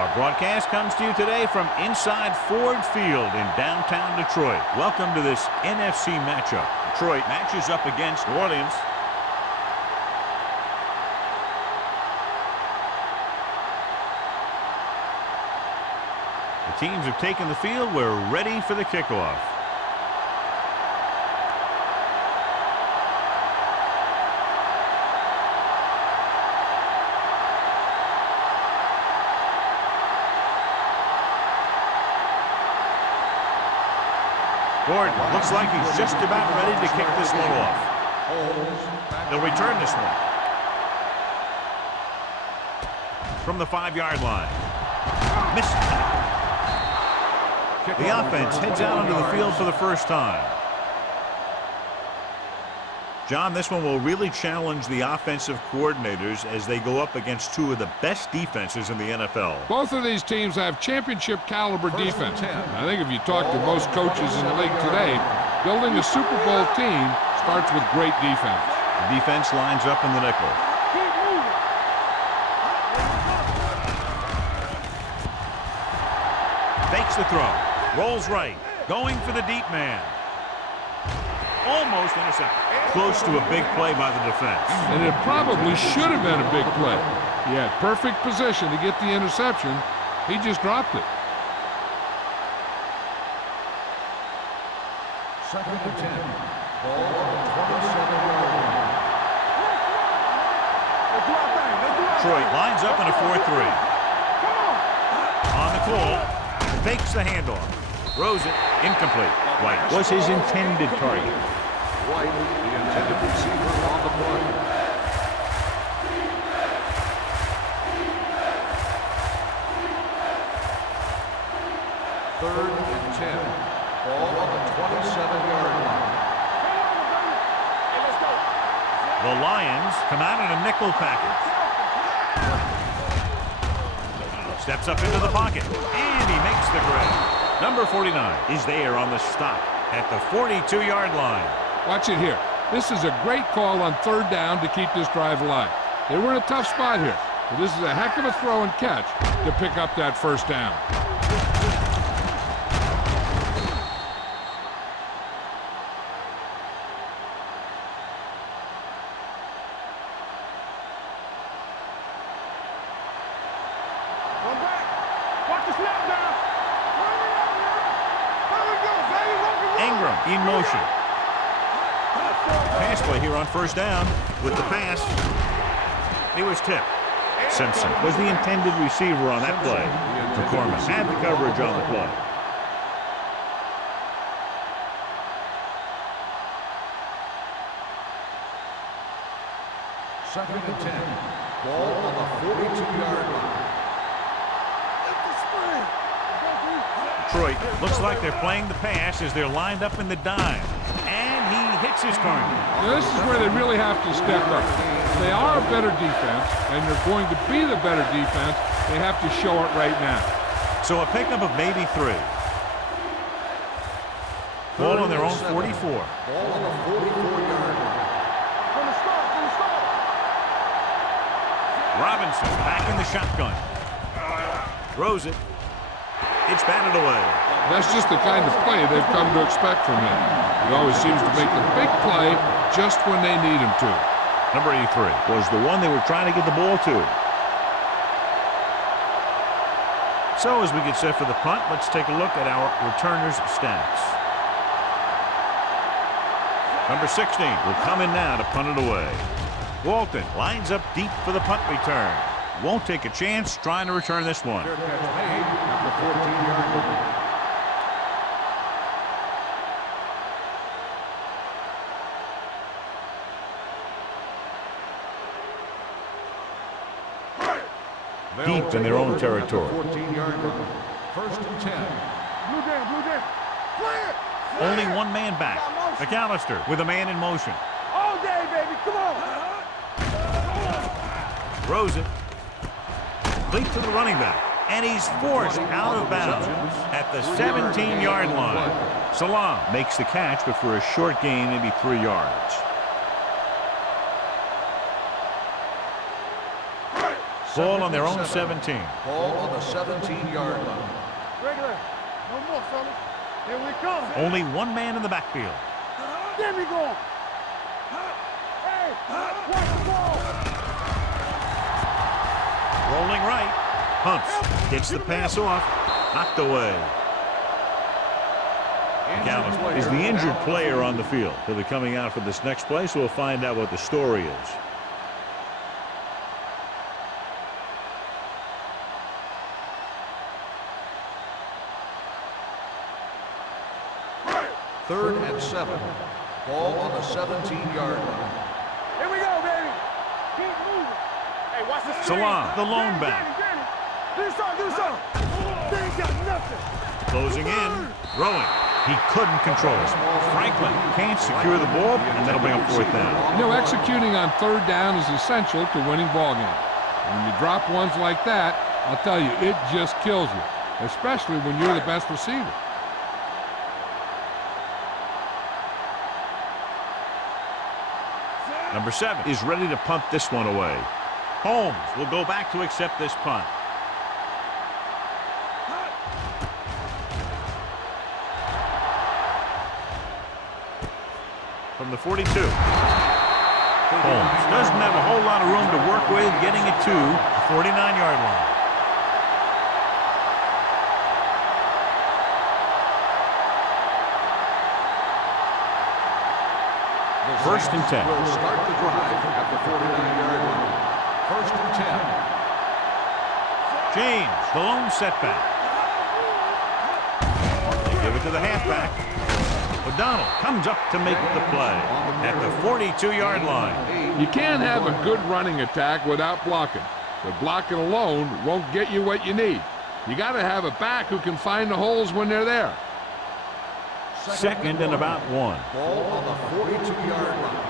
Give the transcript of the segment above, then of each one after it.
Our broadcast comes to you today from inside Ford Field in downtown Detroit. Welcome to this NFC matchup. Detroit matches up against New Orleans. The teams have taken the field. We're ready for the kickoff. Gordon looks like he's just about ready to kick this one off. They'll return this one. From the 5-yard line. Missed. The offense heads out onto the field for the first time. John, this one will really challenge the offensive coordinators as they go up against two of the best defenses in the NFL. Both of these teams have championship caliber defense. I think if you talk to most coaches in the league today, building a Super Bowl team starts with great defense. The defense lines up in the nickel. Fakes the throw. Rolls right. Going for the deep man. Almost intercepted. Close to a big play by the defense. And it probably should have been a big play. He had perfect position to get the interception. He just dropped it. 2nd and 10. Ball on the 27-yard line. Detroit lines up in a 4-3. On the call. Fakes the handoff. Throws it. Incomplete. White was his intended target. White, the intended receiver on the play. Third and 10. Ball on the 27-yard line. The Lions come out in a nickel package. Steps up into the pocket. And he makes the grab. Number 49 is there on the stop at the 42-yard line. Watch it here. This is a great call on 3rd down to keep this drive alive. They were in a tough spot here, but this is a heck of a throw and catch to pick up that 1st down. In motion. Pass play here on 1st down with the pass. He was tipped. Simpson was the intended receiver on that play. McCormick had the coverage on the play. Second and 10. Ball on the 42-yard line. Detroit looks like they're playing the pass as they're lined up in the dime. And he hits his target. Now, this is where they really have to step up. They are a better defense, and they're going to be the better defense. They have to show it right now. So a pickup of maybe 3. Ball on their own 44. Ball on the 44-yard line. Robinson back in the shotgun. Throws it. It's batted away. That's just the kind of play they've come to expect from him. He always seems to make the big play just when they need him to. Number 83 was the one they were trying to get the ball to. So as we get set for the punt, let's take a look at our returners' stats. Number 16 will come in now to punt it away. Walton lines up deep for the punt return. Won't take a chance trying to return this one. Fair catch made at the 14-yard line. Deep in their own territory. 14-yard line. 1st and 10. Only one man back. McAllister with a man in motion. All day, baby. Come on. Throws it. Complete to the running back. And he's forced out of bounds at the 17-yard line. Salam makes the catch, but for a short gain, maybe 3 yards. Ball on their own 17. Ball on the 17-yard line. Regular. No more, fellas. Here we come. Only one man in the backfield. Get me going. Hey, watch the ball. Rolling right. Hunts. Gets the pass off. Knocked away. McAllister is the injured player on the field. He'll be coming out for this next play, so we'll find out what the story is. Third and 7. Ball on the 17-yard line. Here we go, baby. Keep moving. Hey, watch the screen. Salah, the lone back. Do something, do something. They ain't got nothing. Closing in. Throwing. He couldn't control it. Franklin can't secure the ball, and that'll bring up fourth down. You know, executing on third down is essential to winning ball games. When you drop ones like that, I'll tell you, it just kills you, especially when you're the best receiver. Number 7 is ready to punt this one away. Holmes will go back to accept this punt. From the 42. Holmes doesn't have a whole lot of room to work with, getting it to the 49-yard line. First and 10. Will start the drive at the 49-yard line. First and 10. James, the lone setback. They give it to the halfback. O'Donnell comes up to make the play at the 42-yard line. You can't have a good running attack without blocking. But blocking alone won't get you what you need. You got to have a back who can find the holes when they're there. Second and about 1. Ball on the 42-yard line.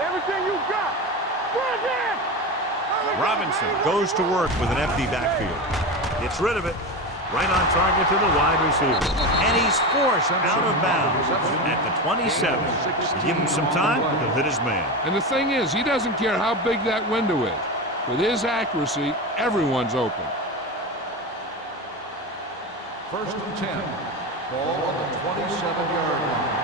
Everything you got. Bring it. Robinson goes to work with an empty backfield. Gets rid of it. Right on target to the wide receiver. And he's forced out of bounds at the 27. Give him some time, he'll hit his man. And the thing is, he doesn't care how big that window is. With his accuracy, everyone's open. First and 10. Ball on the 27-yard line.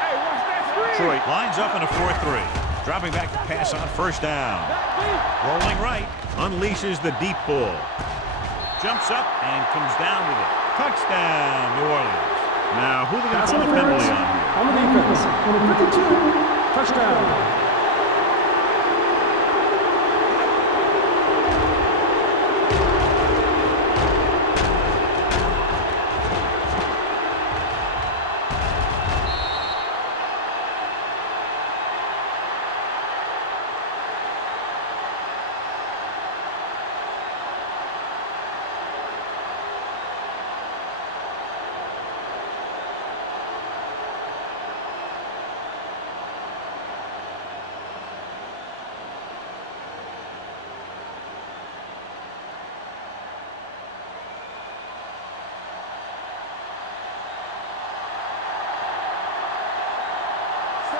Hey, watch that screen. Detroit lines up in a 4-3. Dropping back to pass on first down. Rolling right. Unleashes the deep ball. Jumps up and comes down with it. Touchdown, New Orleans. Now, who are they going to call the penalty on here? On the defense, number 52, touchdown.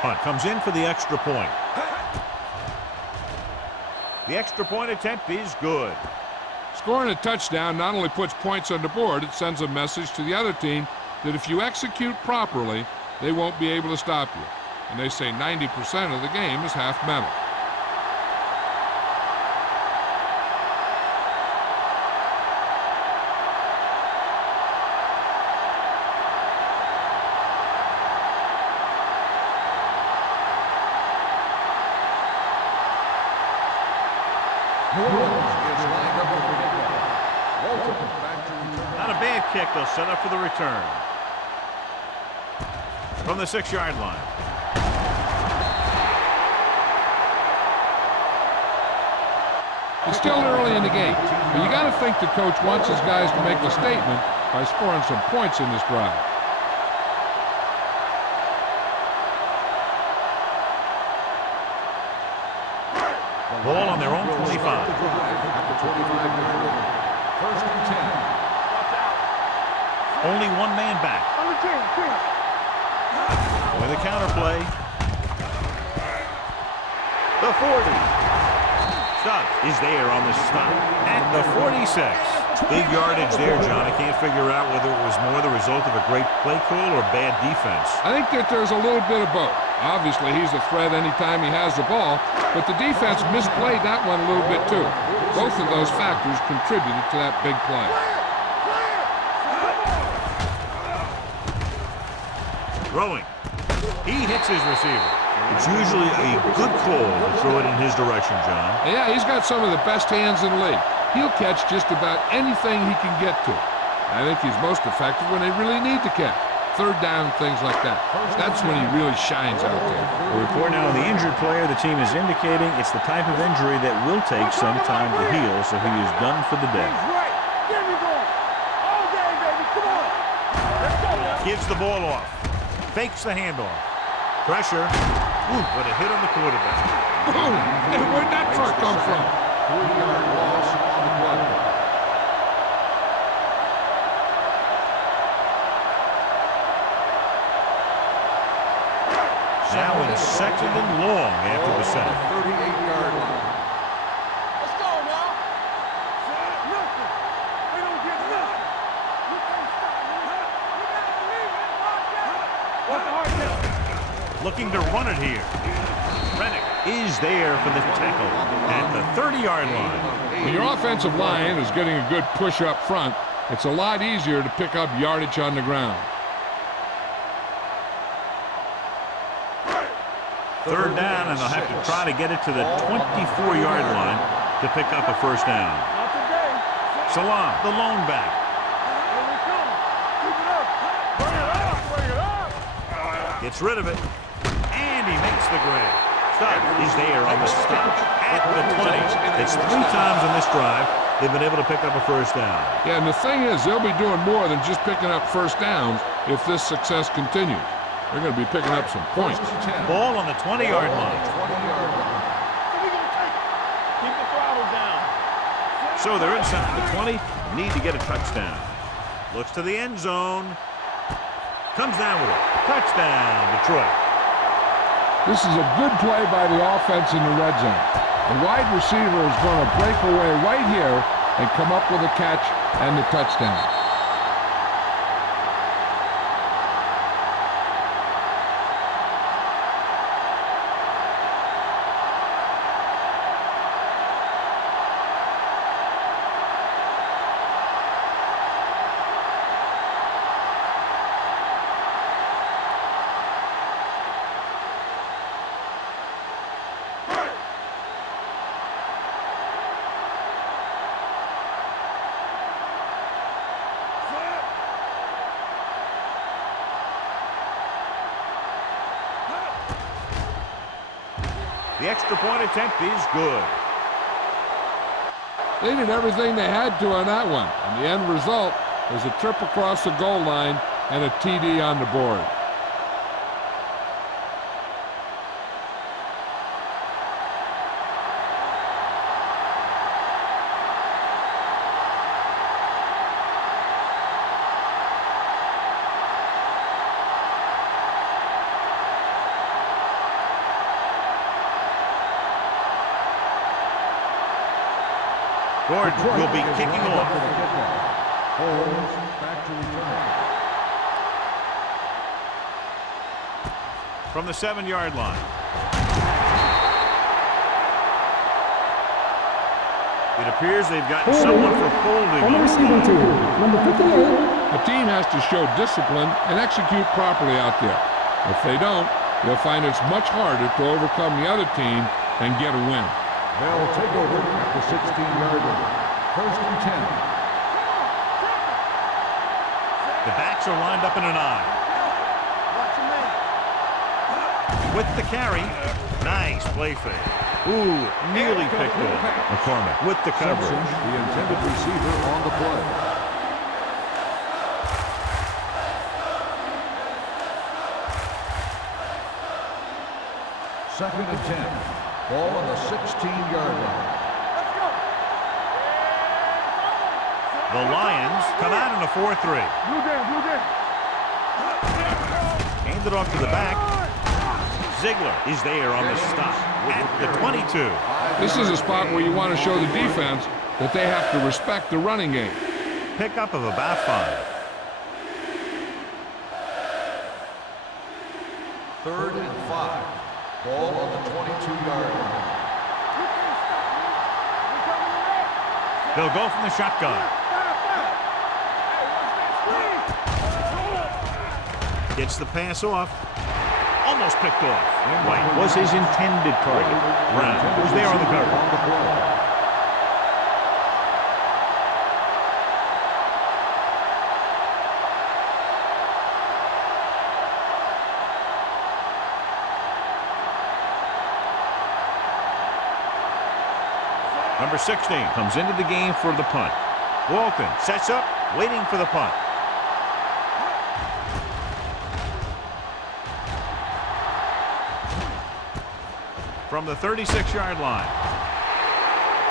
Punt comes in for the extra point. The extra point attempt is good. Scoring a touchdown not only puts points on the board, it sends a message to the other team that if you execute properly, they won't be able to stop you. And they say 90% of the game is half mental. New Orleans is lined up with the football. Walton back to return. Not a bad kick. They'll set up for the return. From the 6-yard line. It's still early in the game, but you got to think the coach wants his guys to make a statement by scoring some points in this drive. Ball on their own 25. At the 25-yard line. First and 10. Only one man back. On the team. With a counter play. The 40. Stubb is there on the stop at the 46. Big yardage there, John. I can't figure out whether it was more the result of a great play call or bad defense. I think that there's a little bit of both. Obviously, he's a threat anytime he has the ball, but the defense misplayed that one a little bit too. Both of those factors contributed to that big play. Throwing. He hits his receiver. It's usually a good call to throw it in his direction, John. Yeah, he's got some of the best hands in the league. He'll catch just about anything he can get to. I think he's most effective when they really need to catch. Third down, things like that. That's when he really shines out there. A report now on the injured player. The team is indicating it's the type of injury that will take some time to heal, so he is done for the day. Gives the ball off. Fakes the handoff. Pressure. Ooh, what a hit on the quarterback. Boom! And where'd that truck come from? 3-yard loss on the play. Now in second and long after the set. 38-yard line. Let's go now. Nothing. We don't get nothing. You can't stop me. You gotta believe it. What's the hard down? Looking to run it here. Reddick is there for the tackle at the 30-yard line. When your offensive line is getting a good push up front, it's a lot easier to pick up yardage on the ground. Third down, and they'll have to try to get it to the 24-yard line to pick up a first down. Not today. Salam, the lone back. Here we come. Keep it up. Bring it up. Bring it up. Gets rid of it, and he makes the grab. Stubb is there on the stop at the 20. It's 3 times on this drive they've been able to pick up a first down. Yeah, and the thing is, they'll be doing more than just picking up first downs if this success continues. They're going to be picking up some points. Ball on the 20-yard line. 20-yard line. Keep the throttle down. So they're inside the 20, need to get a touchdown. Looks to the end zone. Comes down with it. Touchdown, Detroit. This is a good play by the offense in the red zone. The wide receiver is going to break away right here and come up with a catch and the touchdown. The extra point attempt is good. They did everything they had to on that one, and the end result was a trip across the goal line and a TD on the board. Gordon will be kicking off. Holmes back to return. From the 7-yard line. It appears they've gotten someone for holding On the on. receiving team, number 58. The team has to show discipline and execute properly out there. If they don't, they'll find it's much harder to overcome the other team and get a win. They'll take over at the 16-yard line. 1st and 10. The backs are lined up in an I. Watch your man. With the carry. Nice play fake. Ooh, nearly picked off. McCormick with the coverage. Simpson, the intended receiver on the play. Second and 10. Ball on the 16-yard line. Let's go. The Lions come out in a 4-3. Blue down, blue down. Hand it off to the back. Ziegler is there on the stop at the 22. This is a spot where you want to show the defense that they have to respect the running game. Pickup of about 5. 3rd and 5. Ball on the 22-yard line. They'll go from the shotgun. Gets the pass off. Almost picked off. White was his intended target. Brown was there on the cover. Number 16 comes into the game for the punt. Walton sets up, waiting for the punt. From the 36-yard line.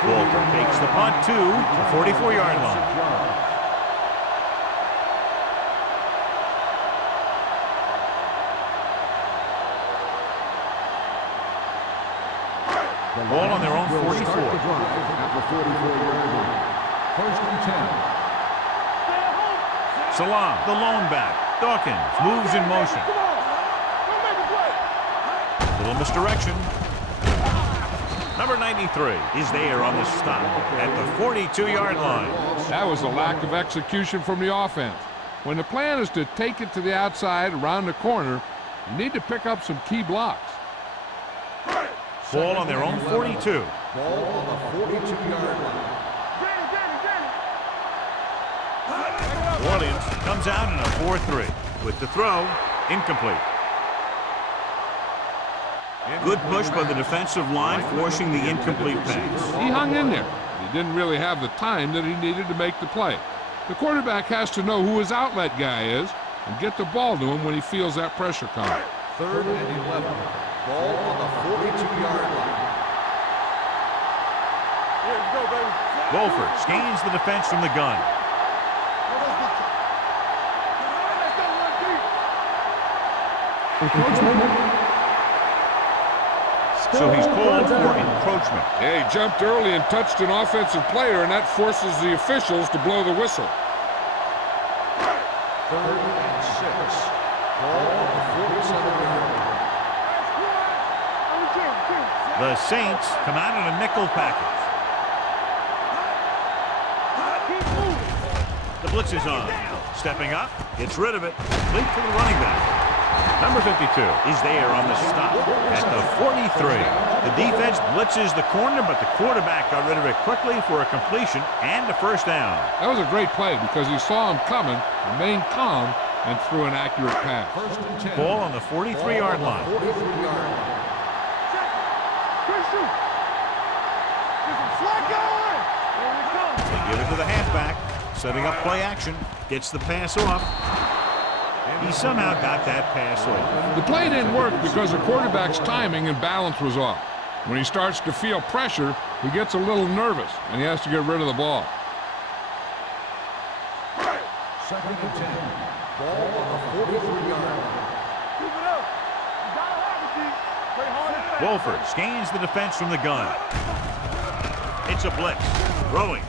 Walton takes the punt to the 44-yard line. The ball on their own 44. At the 44-yard line. 1st and 10. Salam, the lone back. Dawkins moves in motion. Little misdirection. Number 93 is there on the stop at the 42-yard line. That was a lack of execution from the offense. When the plan is to take it to the outside around the corner, you need to pick up some key blocks. Ball on their own 42. Ball on the 42-yard line. Orleans comes out in a 4-3 with the throw incomplete. Good push by the defensive line, forcing the incomplete pass. He hung in there. He didn't really have the time that he needed to make the play. The quarterback has to know who his outlet guy is and get the ball to him when he feels that pressure coming. 3rd and 11. Ball on the 42-yard line. Wolford scans the defense from the gun. So he's called for encroachment. Yeah, he jumped early and touched an offensive player, and that forces the officials to blow the whistle. 3rd and 6. Ball on the 47-yard line. The Saints come out in a nickel package. The blitz is on. Stepping up, gets rid of it. Complete for the running back. Number 52 is there on the stop at the 43. The defense blitzes the corner, but the quarterback got rid of it quickly for a completion and a first down. That was a great play because he saw him coming, remained calm, and threw an accurate pass. 1st and 10. Ball on the 43-yard line. 43-yard line. They give it to the halfback, setting up play action, gets the pass off. He somehow got that pass off. The play didn't work because the quarterback's timing and balance was off. When he starts to feel pressure, he gets a little nervous, and he has to get rid of the ball. 2nd and 10. Ball on the 43-yard line. Wolford scans the defense from the gun. It's a blitz. Throwing.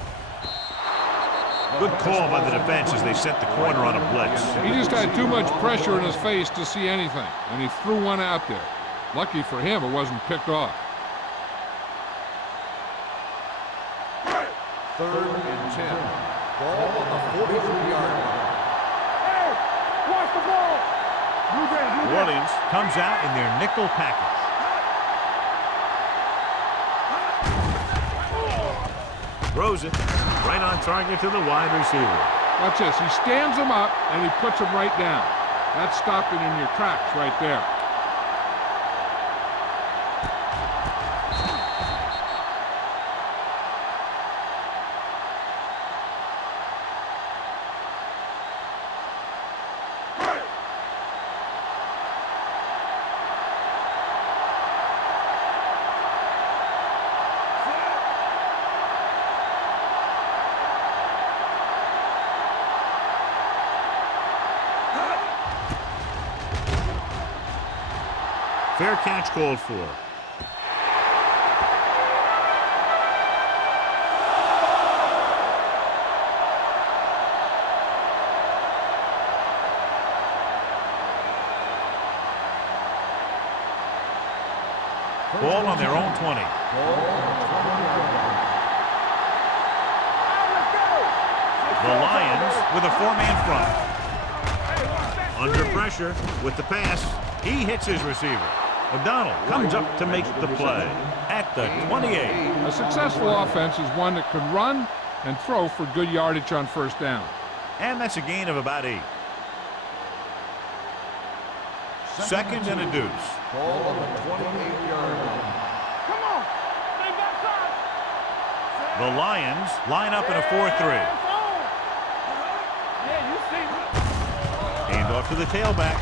Good call by the defense as they set the corner on a blitz. He just had too much pressure in his face to see anything, and he threw one out there. Lucky for him, it wasn't picked off. 3rd and 10. Ball on the 43-yard line. New Orleans comes out in their nickel package. Throws it right on target to the wide receiver. Watch this. He stands him up, and he puts him right down. That's stopping in your tracks right there. Fair catch called for. Ball on their own 20. The Lions with a four-man front. Under pressure with the pass. He hits his receiver. O'Donnell comes up to make the play at the 28. A successful offense is one that can run and throw for good yardage on first down. And that's a gain of about 8. Second and a deuce. Ball on the 28-yard line. Come on. Bring that side. The Lions line up in a 4-3. Yeah, you see me. Hand off to the tailback.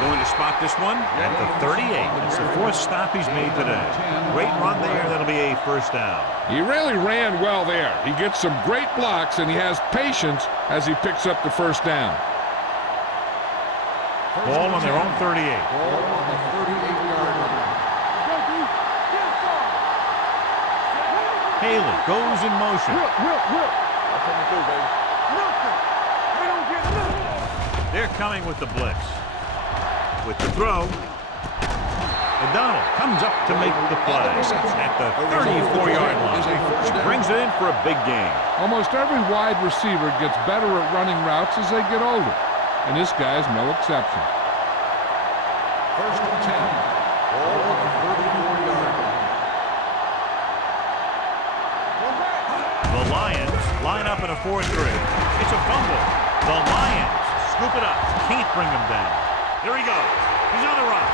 They're going to spot this one at the 38. It's the 4th stop he's made today. Great run there. That'll be a first down. He really ran well there. He gets some great blocks, and he has patience as he picks up the first down. Ball on their own 38. Ball on the 38-yard line. Haley goes in motion. Nothing to do, baby. Nothing. They don't get nothing. They're coming with the blitz. With the throw. O'Donnell comes up to make the play at the 34-yard line. Brings it in for a big gain. Almost every wide receiver gets better at running routes as they get older, and this guy's no exception. First and 10. Ball on the 34-yard line. The Lions line up in a 4-3. It's a fumble. The Lions scoop it up. Can't bring him down. Here he goes. He's on the run.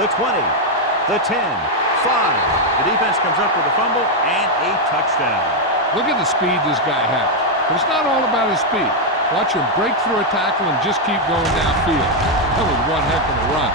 The 20, the 10, 5. The defense comes up with a fumble and a touchdown. Look at the speed this guy has. But it's not all about his speed. Watch him break through a tackle and just keep going downfield. That was one heck of a run.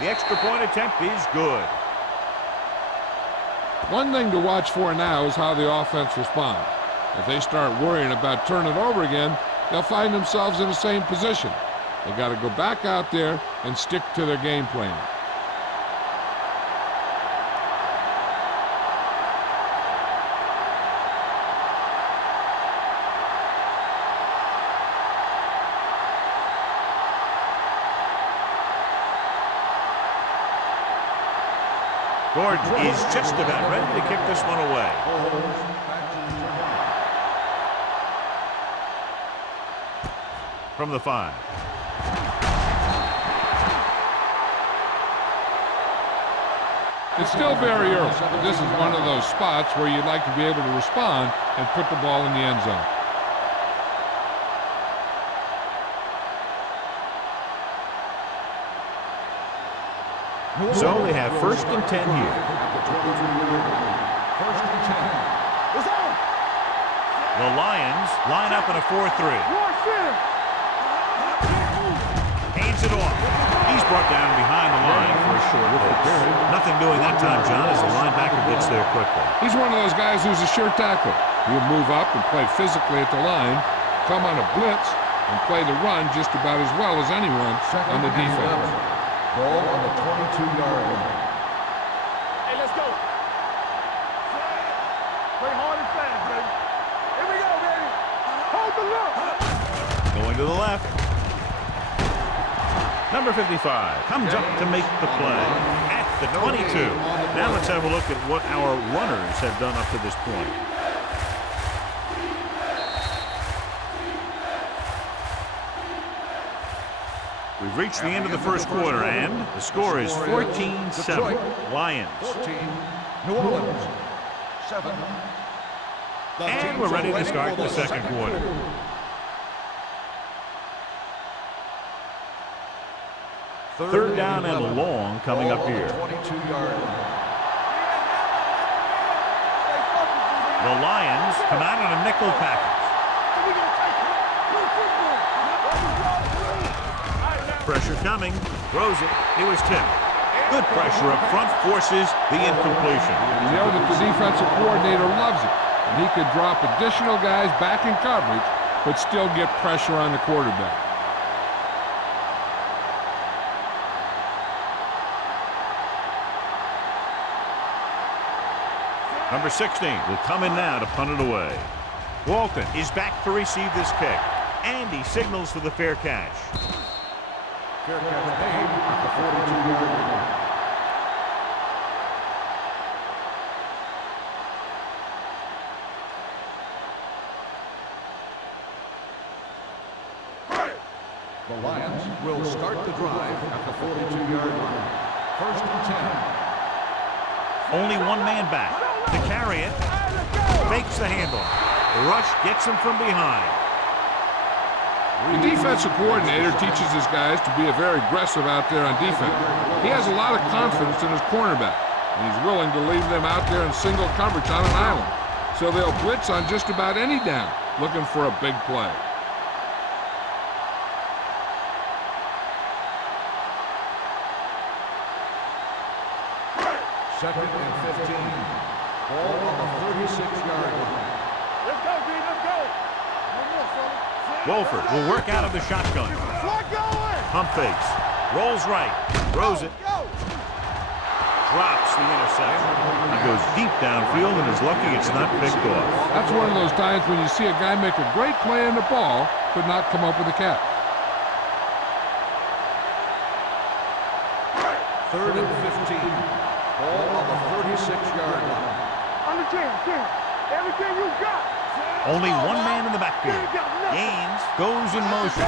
The extra point attempt is good. One thing to watch for now is how the offense responds. If they start worrying about turning it over again, they'll find themselves in the same position. They got to go back out there and stick to their game plan. Gordon is just about ready to kick this one away. From the 5. It's still very early, but this is one of those spots where you'd like to be able to respond and put the ball in the end zone. So they have first and 10 here. First and 10. It's on. The Lions line up in a 4-3. Hands it off. He's brought down behind the line for a short pass. Nothing doing that time, John, as the linebacker gets there quickly. He's one of those guys who's a sure tackler. He'll move up and play physically at the line, come on a blitz, and play the run just about as well as anyone on the defense. Ball on the 22-yard line. Hey, let's go. Play hard and fast, baby. Here we go, baby. Hold the look. Going to the left. Number 55 comes up to make the play at the 22. Now let's have a look at what our runners have done up to this point. We've reached the end of the first quarter, and the score is 14-7. Lions. 14. New Orleans. 7. And we're ready to start the second quarter. Third down and long coming up here. 22-yard line. The Lions come out on a nickel package. Pressure coming. Throws it. It was tipped. Good pressure up front forces the incompletion. You know that the defensive coordinator loves it. And he could drop additional guys back in coverage, but still get pressure on the quarterback. Number 16 will come in now to punt it away. Walton is back to receive this kick. And he signals for the fair catch. Fair catch made at the 42-yard line. The Lions will start the drive at the 42-yard line. First and 10. Only one man back to carry it. Fakes the handoff. The rush gets him from behind. The defensive coordinator teaches his guys to be very aggressive out there on defense. He has a lot of confidence in his cornerback, and he's willing to leave them out there in single coverage on an island. So they'll blitz on just about any down, looking for a big play. Second and 15. Ball on the 36-yard line. Let's go, D. Let's go. Wolford will work out of the shotgun. Pump fakes. Rolls right. Throws it. Drops the interception. He goes deep downfield and is lucky it's not picked off. That's one of those times when you see a guy make a great play on the ball, but not come up with a catch. Third and 15. Ball on the 36-yard line. Understand, everything you got. Only one man in the backfield. Gaines goes in motion.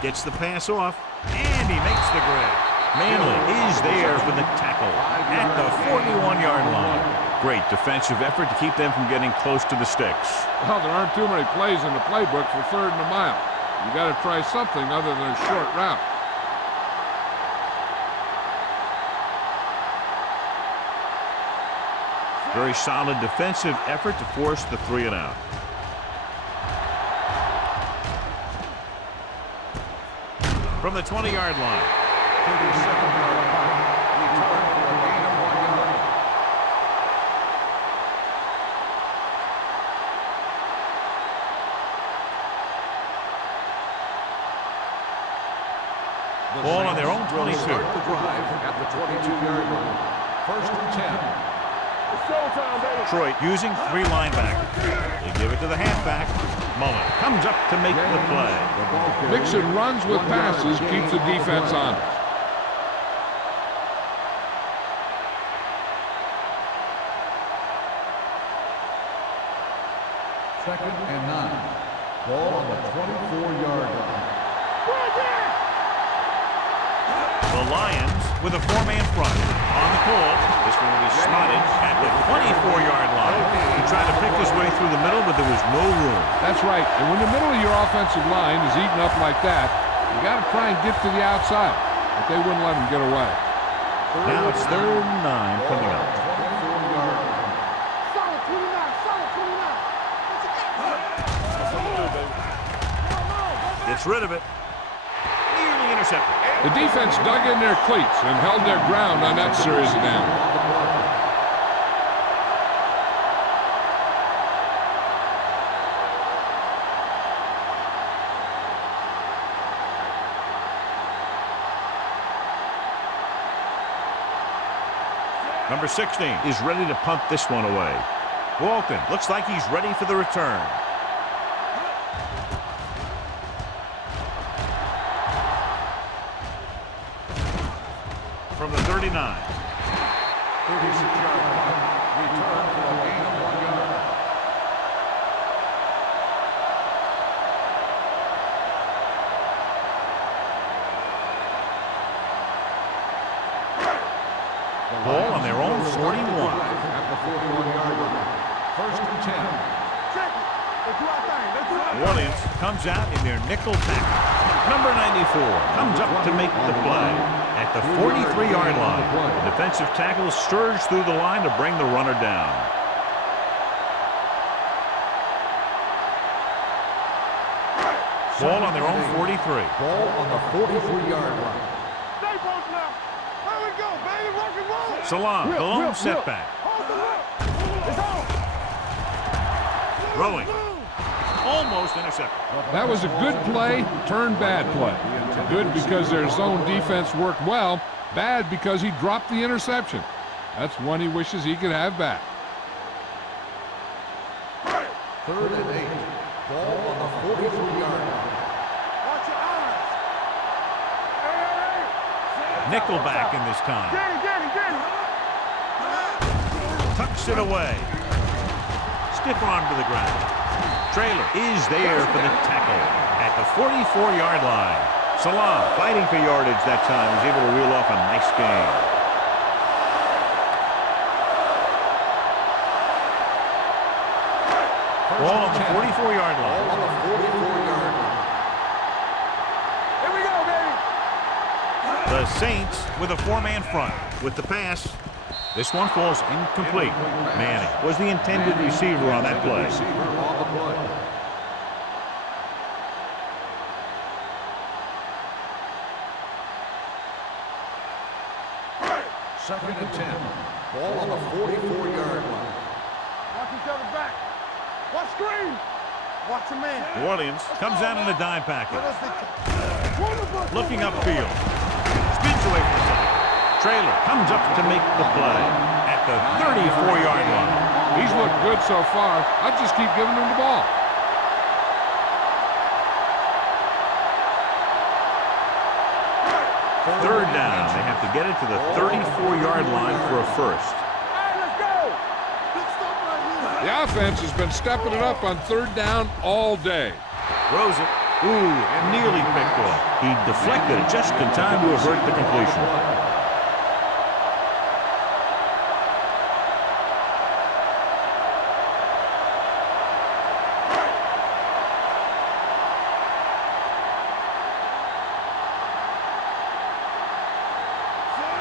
Gets the pass off, and he makes the grab. Manley is there for the tackle at the 41-yard line. Great defensive effort to keep them from getting close to the sticks. Well, there aren't too many plays in the playbook for third and a mile. You got to try something other than a short route. Very solid defensive effort to force the 3 and out. From the 20-yard line. 37-yard line. Return for a gain of 1 yard. Ball on their own 22. Start the drive at the 22-yard line. First and 10. Detroit using 3 linebackers. They give it to the halfback. Mullen comes up to make the play. Mixon runs with passes, keeps the defense honest. Second and 9. Ball on the 24-yard line. The Lions with a 4-man front. On the call, this one will be slotted at the 24-yard line. He tried to pick his way through the middle, but there was no room. That's right. And when the middle of your offensive line is eaten up like that, you got to try and get to the outside. But they wouldn't let him get away. Now it's 3rd and 9 coming up. 24-yard line. Solid 29, solid 29. Gets rid of it. Nearly intercepted. The defense dug in their cleats and held their ground on that series of downs. Number 16 is ready to punt this one away. Walton looks like he's ready for the return. From the 39. 36-yard line. Return for a gain of 1 yard. Ball on their own 41. At the 41-yard line. First and 10. Check it. Let's do our thing. Let's do our New Orleans comes out in their nickel tackle. Number 94 comes up to make the play at the 43-yard line. The defensive tackle surged through the line to bring the runner down. Ball on their own 43. Ball on the 43-yard line. Stay post now. There we go, baby. Rock and roll. Salam, the lone setback. Hold the rock. It's on. Throwing. Almost intercepted. That was a good play, turned bad play. Good because their zone defense worked well. Bad because he dropped the interception. That's one he wishes he could have back. Third and 8. Ball on the 43-yard line. Watch your eyes. Hey. Nickelback in this time. Get it, get it, get it. Tucks it away. Stiff arm to the ground. Trailer is there for the tackle at the 44-yard line. Salam, fighting for yardage that time, was able to reel off a nice gain. Ball on the 44-yard line. Ball on the 44-yard line. Here we go, baby. The Saints with a four-man front. With the pass, this one falls incomplete. Manning was the intended receiver on that play. Receiver on the play. Second and 10. Ball on the 44-yard line. Watch each other back. Watch screen. Watch your man. New Orleans comes out in a dime package. Wonderful. Looking upfield. Spins away from the side. Trailer comes up to make the play at the 34-yard line. He's looked good so far. I'll just keep giving him the ball. Third down. They have to get it to the 34-yard line for a first. Hey, let's go. Good stuff right here. The offense has been stepping it up on third down all day. Throws it. Ooh, nearly picked off. He deflected it just in time to avert the completion.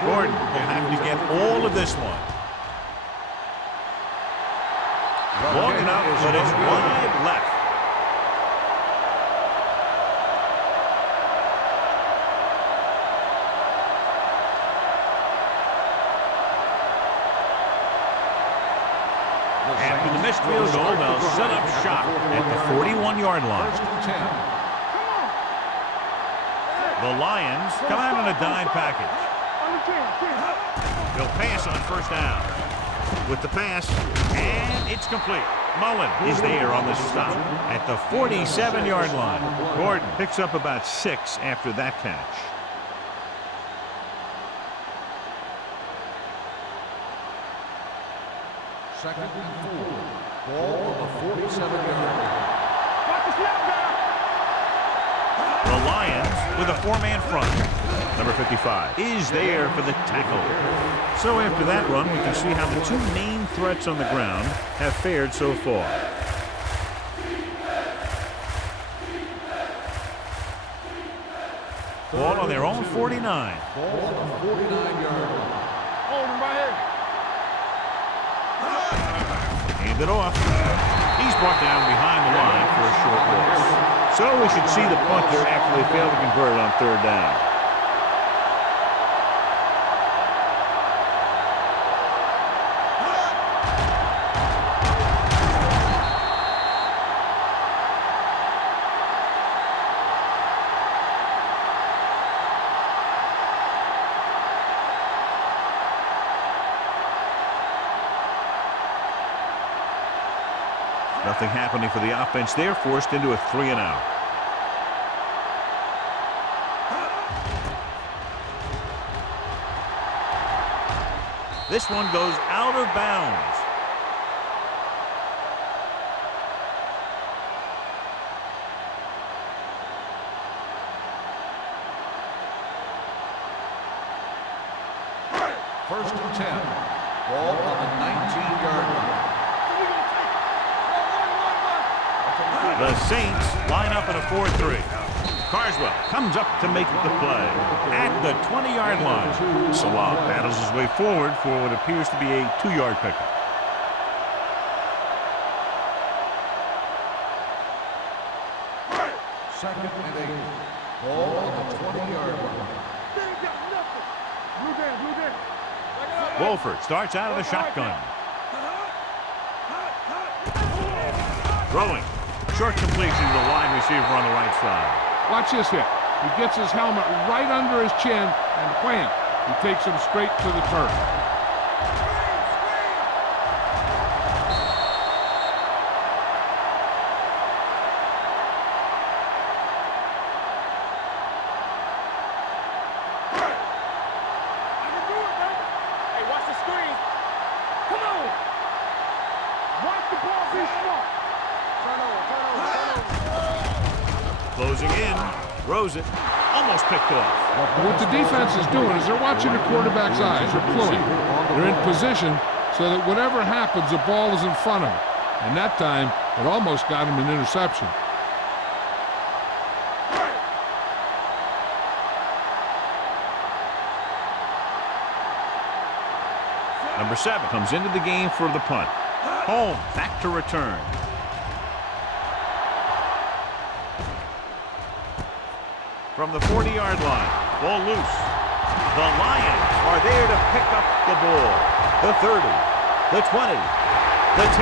Gordon will have to get all of this one. Long enough, but it's wide left. After the missed field goal, they'll set up shop at the 41-yard line. First and 10. The Lions come out in a dime package. They'll pass on first down. With the pass, and it's complete. Mullen is there on the stop at the 47-yard line. Gordon picks up about 6 after that catch. Second and 4. Ball on the 47-yard line. Watch the snap now. The Lions with a four-man front. Number 55 is there for the tackle. So after that run, we can see how the two main threats on the ground have fared so far. Ball on their own 49. Ball on the 49-yard line. Hold him right here. Hand it off. He's brought down behind the line for a short loss. So we should see the punter actually fail to convert on third down. Nothing happening for the offense. They're forced into a 3-and-out. This one goes out of bounds. First and 10. Ball on the 19-yard line. The Saints line up in a 4-3. Carswell comes up to make the play at the 20-yard line. Salah battles his way forward for what appears to be a 2-yard pickup. Second and 8. Ball at the 20-yard line. Wolford starts out of the shotgun. Throwing. Short completion to the wide receiver on the right side. Watch this hit. He gets his helmet right under his chin, and wham, he takes him straight to the turf. Closing in, throws it, almost picked off. What the defense is doing is they're watching the quarterback's eyes. They're pulling. They're in position so that whatever happens, the ball is in front of him. And that time, it almost got him an interception. Number 7 comes into the game for the punt. Home, back to return. From the 40-yard line, ball loose. The Lions are there to pick up the ball. The 30, the 20, the 10.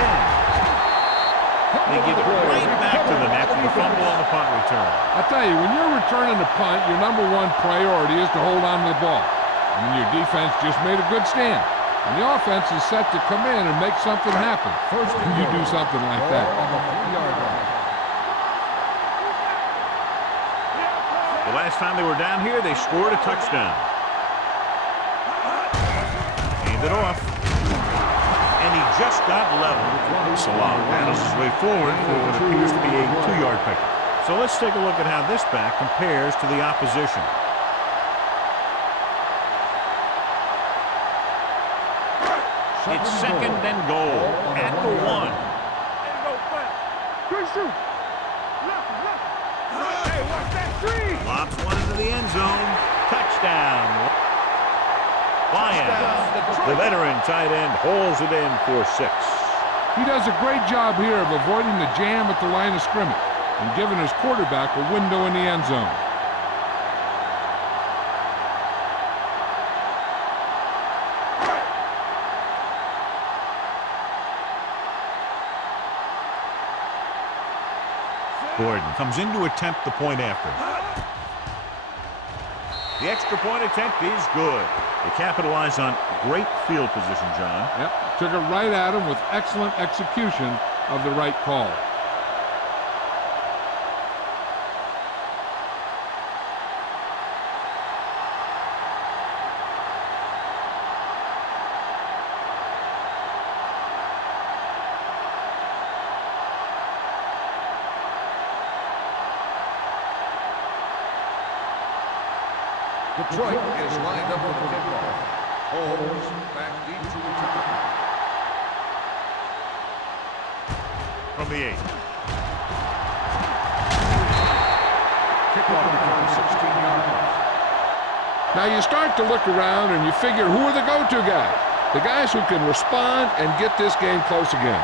They get right back to them after the fumble on the punt return. I tell you, when you're returning a punt, your number one priority is to hold on to the ball. I mean, your defense just made a good stand. And the offense is set to come in and make something happen. First, you do something like that. On the 3-yard line. The last time they were down here, they scored a touchdown. Hand it off. And he just got level. Salah battles his way forward for what appears to be a 2-yard pickup. So let's take a look at how this back compares to the opposition. It's second and goal at the 1. Lobs one into the end zone. Touchdown. Lions. The veteran tight end holds it in for 6. He does a great job here of avoiding the jam at the line of scrimmage and giving his quarterback a window in the end zone. Gordon comes in to attempt the point after. The extra point attempt is good. They capitalize on great field position, John. Yep, took it right at him with excellent execution of the right call. Detroit is lined up for the kickoff. Holmes back deep to return. From the 8. Kickoff return 16 yards. Now you start to look around and you figure, who are the go-to guys? The guys who can respond and get this game close again.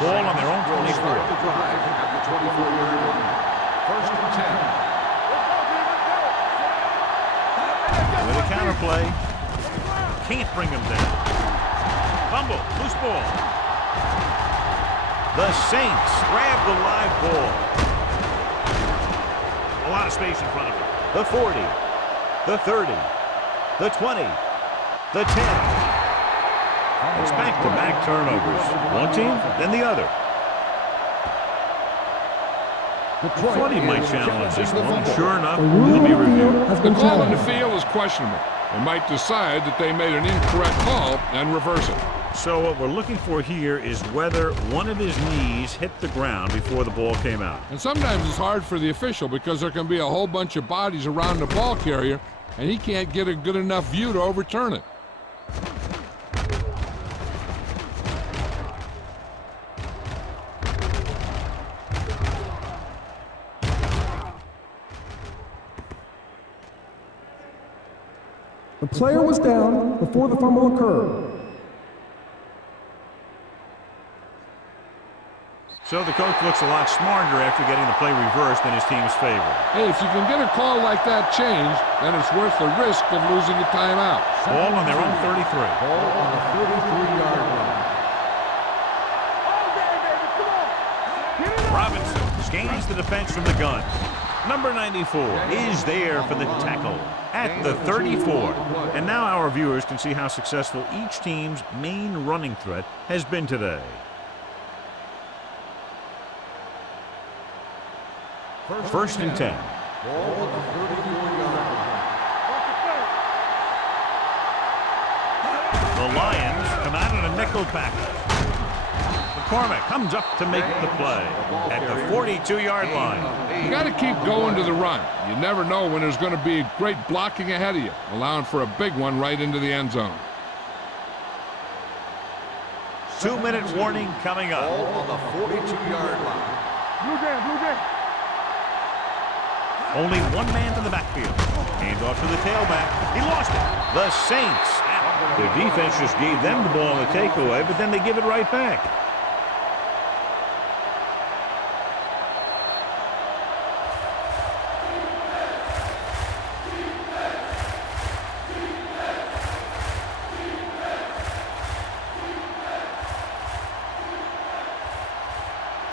Ball on their own 24. Start the drive at the 24-yard line. First and 10. With a counterplay. Can't bring him down. Fumble. Loose ball. The Saints grab the live ball. A lot of space in front of them. The 40. The 30. The 20. The 10. It's back-to-back turnovers. One team, then the other. Thought he might challenge this one. Sure enough, it'll be reviewed. The call on the field is questionable. They might decide that they made an incorrect call and reverse it. So what we're looking for here is whether one of his knees hit the ground before the ball came out. And sometimes it's hard for the official because there can be a whole bunch of bodies around the ball carrier, and he can't get a good enough view to overturn it. The player was down before the fumble occurred. So the coach looks a lot smarter after getting the play reversed in his team's favor. Hey, if you can get a call like that changed, then it's worth the risk of losing a timeout. Ball on their own 33. Ball on the 33-yard line. Robinson scans the defense from the gun. Number 94 is there for the tackle at the 34. And now our viewers can see how successful each team's main running threat has been today. First and 10. Ball on the 34-yard line. The Lions come out in a nickel package. McCormick comes up to make the play at the 42-yard line. You got to keep going to the run. You never know when there's going to be great blocking ahead of you, allowing for a big one right into the end zone. 2-minute warning coming up. Ball on the 42-yard line. Blue game. Only one man in the backfield. Hands off to the tailback. He lost it. The Saints. The defense just gave them the ball on the takeaway, but then they give it right back.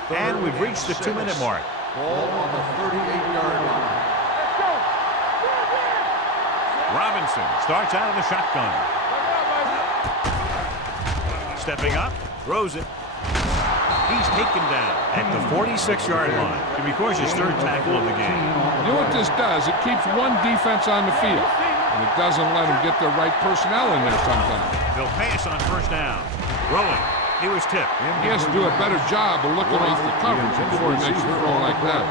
And we've reached the 2-minute mark. Ball on the 38-yard line. Robinson starts out of the shotgun. Stepping up, throws it. He's taken down at the 46-yard line. Can be, of course, his third tackle of the game. You know what this does? It keeps one defense on the field, and it doesn't let them get the right personnel in there sometimes. They'll pass on first down. Rolling. He was tipped. He has to do a better job of looking off the coverage before he makes a throw like that.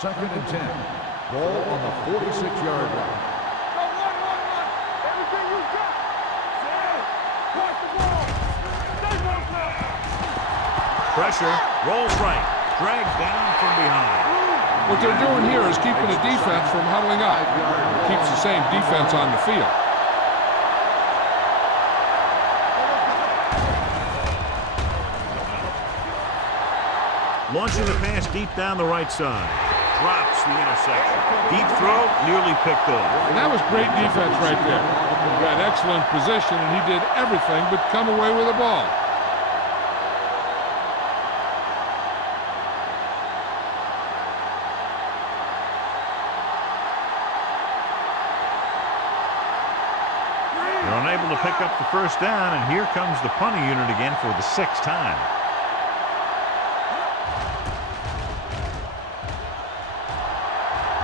Second and 10. Ball on the 46-yard line. Everything you got. Watch the ball. Stay one now. Pressure. Rolls right. Dragged down from behind. What they're doing here is keeping the defense from huddling up. Keeps the same defense on the field. Launching the pass deep down the right side. Drops the interception. Deep throw, nearly picked off. And that was great defense right there. He got excellent position, and he did everything but come away with the ball. They're unable to pick up the first down, and here comes the punting unit again for the 6th time.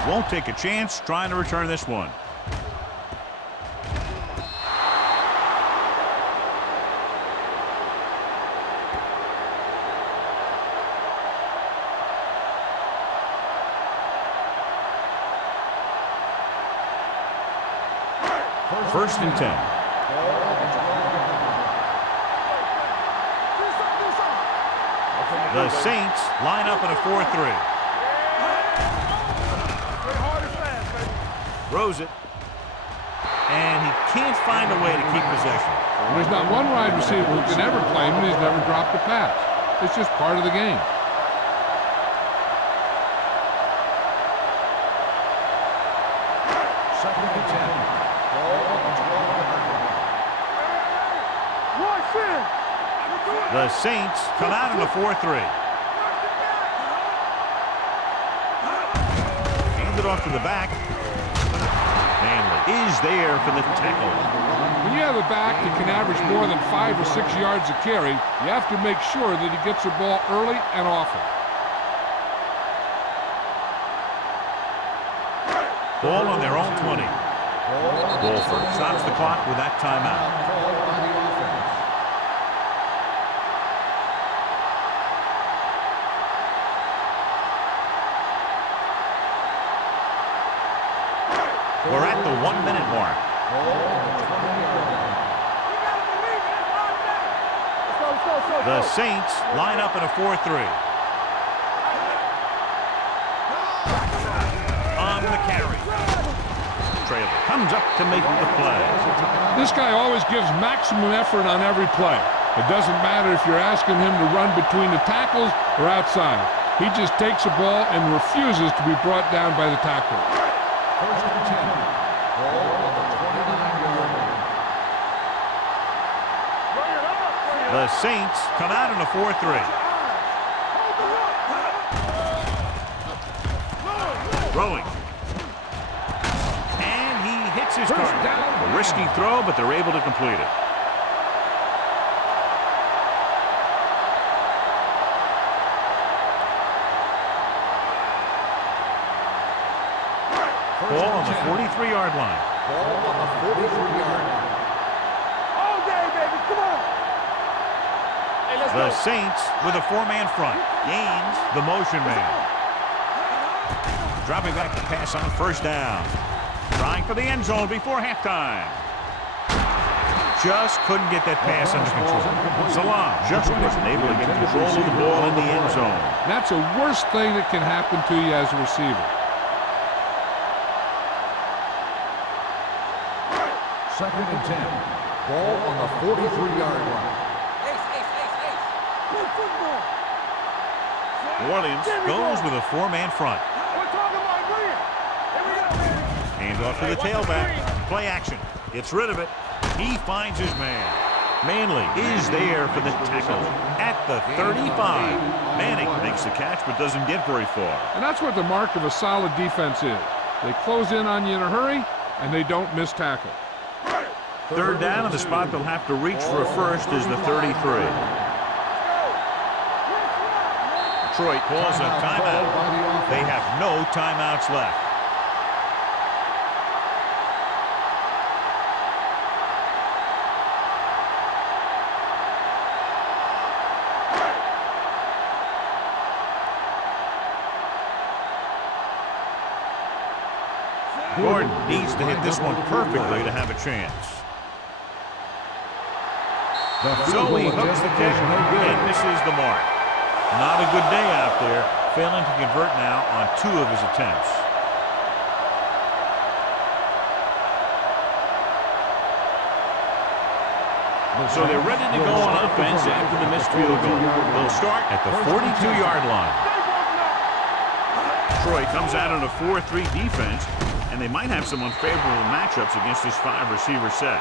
Won't take a chance trying to return this one. First and 10. The Saints line up in a 4-3. Throws it. And he can't find a way to keep possession. There's not one wide receiver who can ever claim that he's never dropped a pass. It's just part of the game. Second and 10. Ball on the 12-yard line. The Saints come out in a 4-3. Hand it off to the back. Manley is there for the tackle. When you have a back that can average more than 5 or 6 yards a carry, you have to make sure that he gets the ball early and often. Ball on their own 20. Wolford stops the clock with that timeout. We're at the 1-minute mark. The Saints line up in a 4-3. On the carry. Trailer comes up to make the play. This guy always gives maximum effort on every play. It doesn't matter if you're asking him to run between the tackles or outside. He just takes the ball and refuses to be brought down by the tackler. First and 10. Ball on the 29-yard line. The Saints come out in a 4-3. Throwing. And he hits his target. A risky throw, but they're able to complete it. Ball on the 43-yard line. Ball on the 43-yard line. All day, baby. Come on. Hey, let's The go. Saints with a 4-man front. Gains the motion man. Dropping back to pass on first down. Trying for the end zone before halftime. Just couldn't get that pass under control. Salam just wasn't able to get control of the ball in the end zone. That's the worst thing that can happen to you as a receiver. Second and 10. Ball on the 43-yard line. Good football. New Orleans goes with a 4-man front. We're talking about green. Here we go, baby. Hands off to the tailback. Play action. Gets rid of it. He finds his man. Manley is there for the tackle at the 35. Manning makes the catch but doesn't get very far. And that's what the mark of a solid defense is. They close in on you in a hurry, and they don't miss tackle. Third down, and the spot they'll have to reach for a first is the 33. Detroit calls a timeout. They have no timeouts left. Gordon needs to hit this one perfectly to have a chance. So he hooks the kick and misses the mark. Not a good day out there, failing to convert now on 2 of his attempts. So they're ready to go on offense after the missed field goal. They'll start at the 42-yard line. Detroit comes out on a 4-3 defense, and they might have some unfavorable matchups against this 5-receiver set.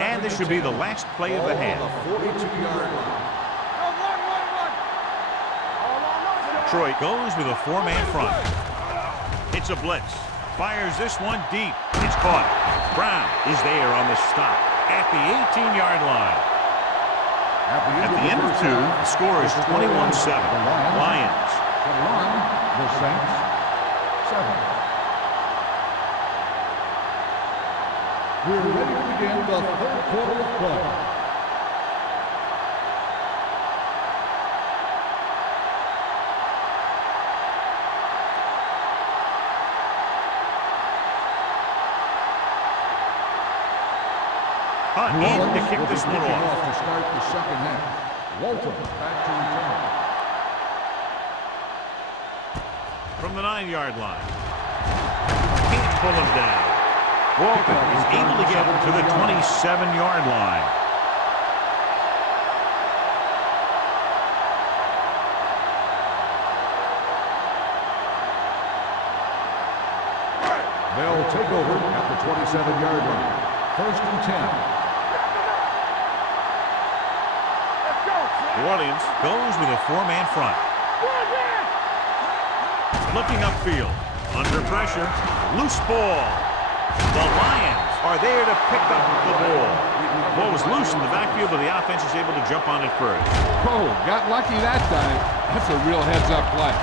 And this should be the last play of the half. 42-yard line. Detroit goes with a 4-man front. It's a blitz. Fires this one deep. It's caught. Brown is there on the stop at the 18-yard line. At the end of 2, the score is 21-7. Lions. The Saints, 7. We're ready to begin the third quarter of play. Hunt in to kick this one off. To start the second half. Walton back to return. From the 9-yard line. Can't pull him down. Walton is able to get to the 27-yard line. They'll take over at the 27-yard line. First and 10. New Orleans goes with a 4-man front. Looking upfield. Under pressure. Loose ball. The Lions are there to pick up the ball. The ball was loose in the backfield, but the offense is able to jump on it first. Oh, got lucky that time. That's a real heads-up play.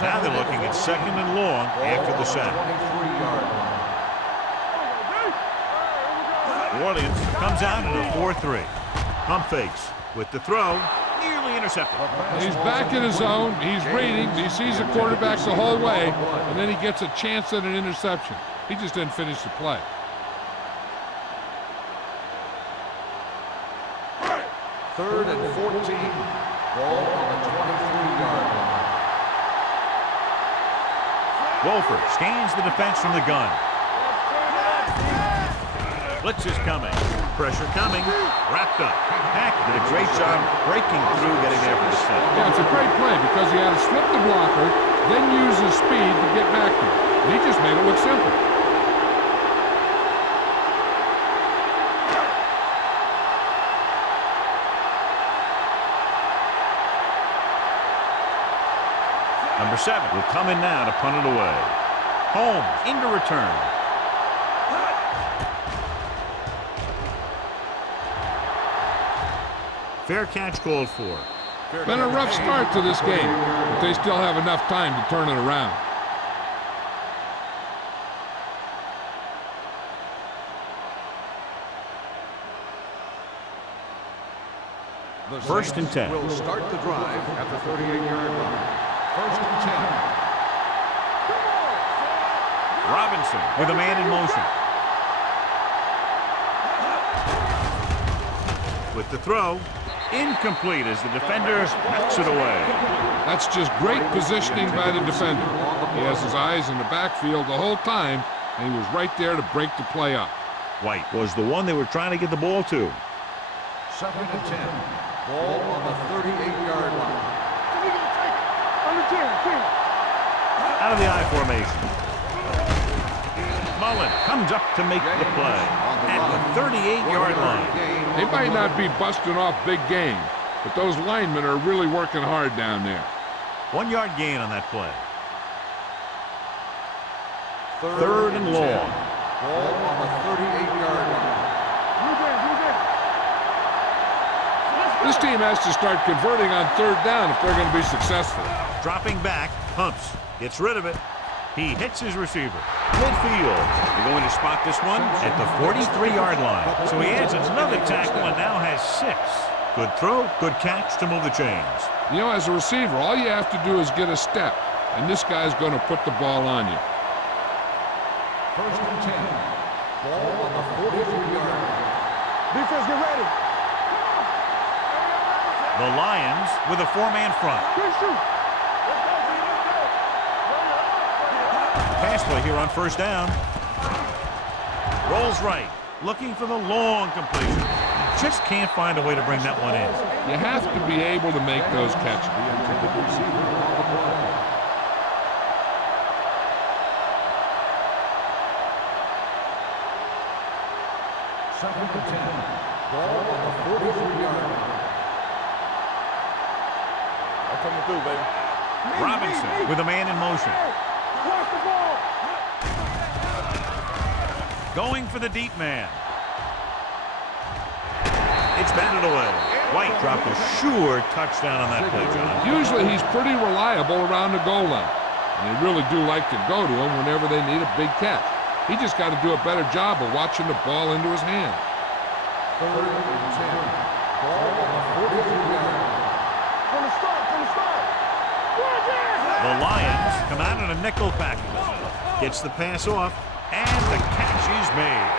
Now they're looking at 2nd and long after the sack. 23-yard line. New Orleans comes out in a 4-3. Pump fakes with the throw. Nearly intercepted. He's back in his zone. He's reading. He sees the quarterback the whole way, and then he gets a chance at an interception. He just didn't finish the play. Third and 14. Ball on the 23-yard line. Wolford scans the defense from the gun. Blitz is coming. Pressure coming. Wrapped up. Hack did a great job breaking through, getting there for the sack. Yeah, it's a great play because he had to slip the blocker, then use his speed to get back there. And he just made it look simple. Number 7 will come in now to punt it away. Holmes into return. Fair catch called for. Been a rough start to this game, but they still have enough time to turn it around. The 1st and 10. Will start the drive at the 38-yard line. 1st and 10. Robinson with a man in motion. With the throw, incomplete as the defender knocks it away. That's just great positioning by the defender. He has his eyes in the backfield the whole time, and he was right there to break the play up. White was the one they were trying to get the ball to. 2nd and 10. Ball on the 38-yard line. Out of the I formation. Mullen comes up to make the play at the 38-yard line. They might not be busting off big game, but those linemen are really working hard down there. 1-yard gain on that play. 3rd and long. Ball on the 38-yard line. This team has to start converting on 3rd down if they're going to be successful. Dropping back, pumps, gets rid of it. He hits his receiver. Midfield. They're going to spot this one at the 43-yard line. So he adds another tackle and now has 6. Good throw, good catch to move the chains. You know, as a receiver, all you have to do is get a step, and this guy's going to put the ball on you. 1st and 10. Ball on the 43-yard line. Defense, get ready. The Lions with a 4-man front. Pass play here on 1st down. Rolls right, looking for the long completion. Just can't find a way to bring that one in. You have to be able to make those catches. Second and 10. Ball on the 43-yard line. Coming through, baby. Robinson with a man in motion. Watch the ball. Going for the deep man. It's batted away. White dropped a sure touchdown on that play, John. Usually he's pretty reliable around the goal line, and they really do like to go to him whenever they need a big catch. He just got to do a better job of watching the ball into his hand. 3rd and 10. Ball on the 43-yard line. From the start. The Lions come out in a nickel package. Gets the pass off, and the catch is made.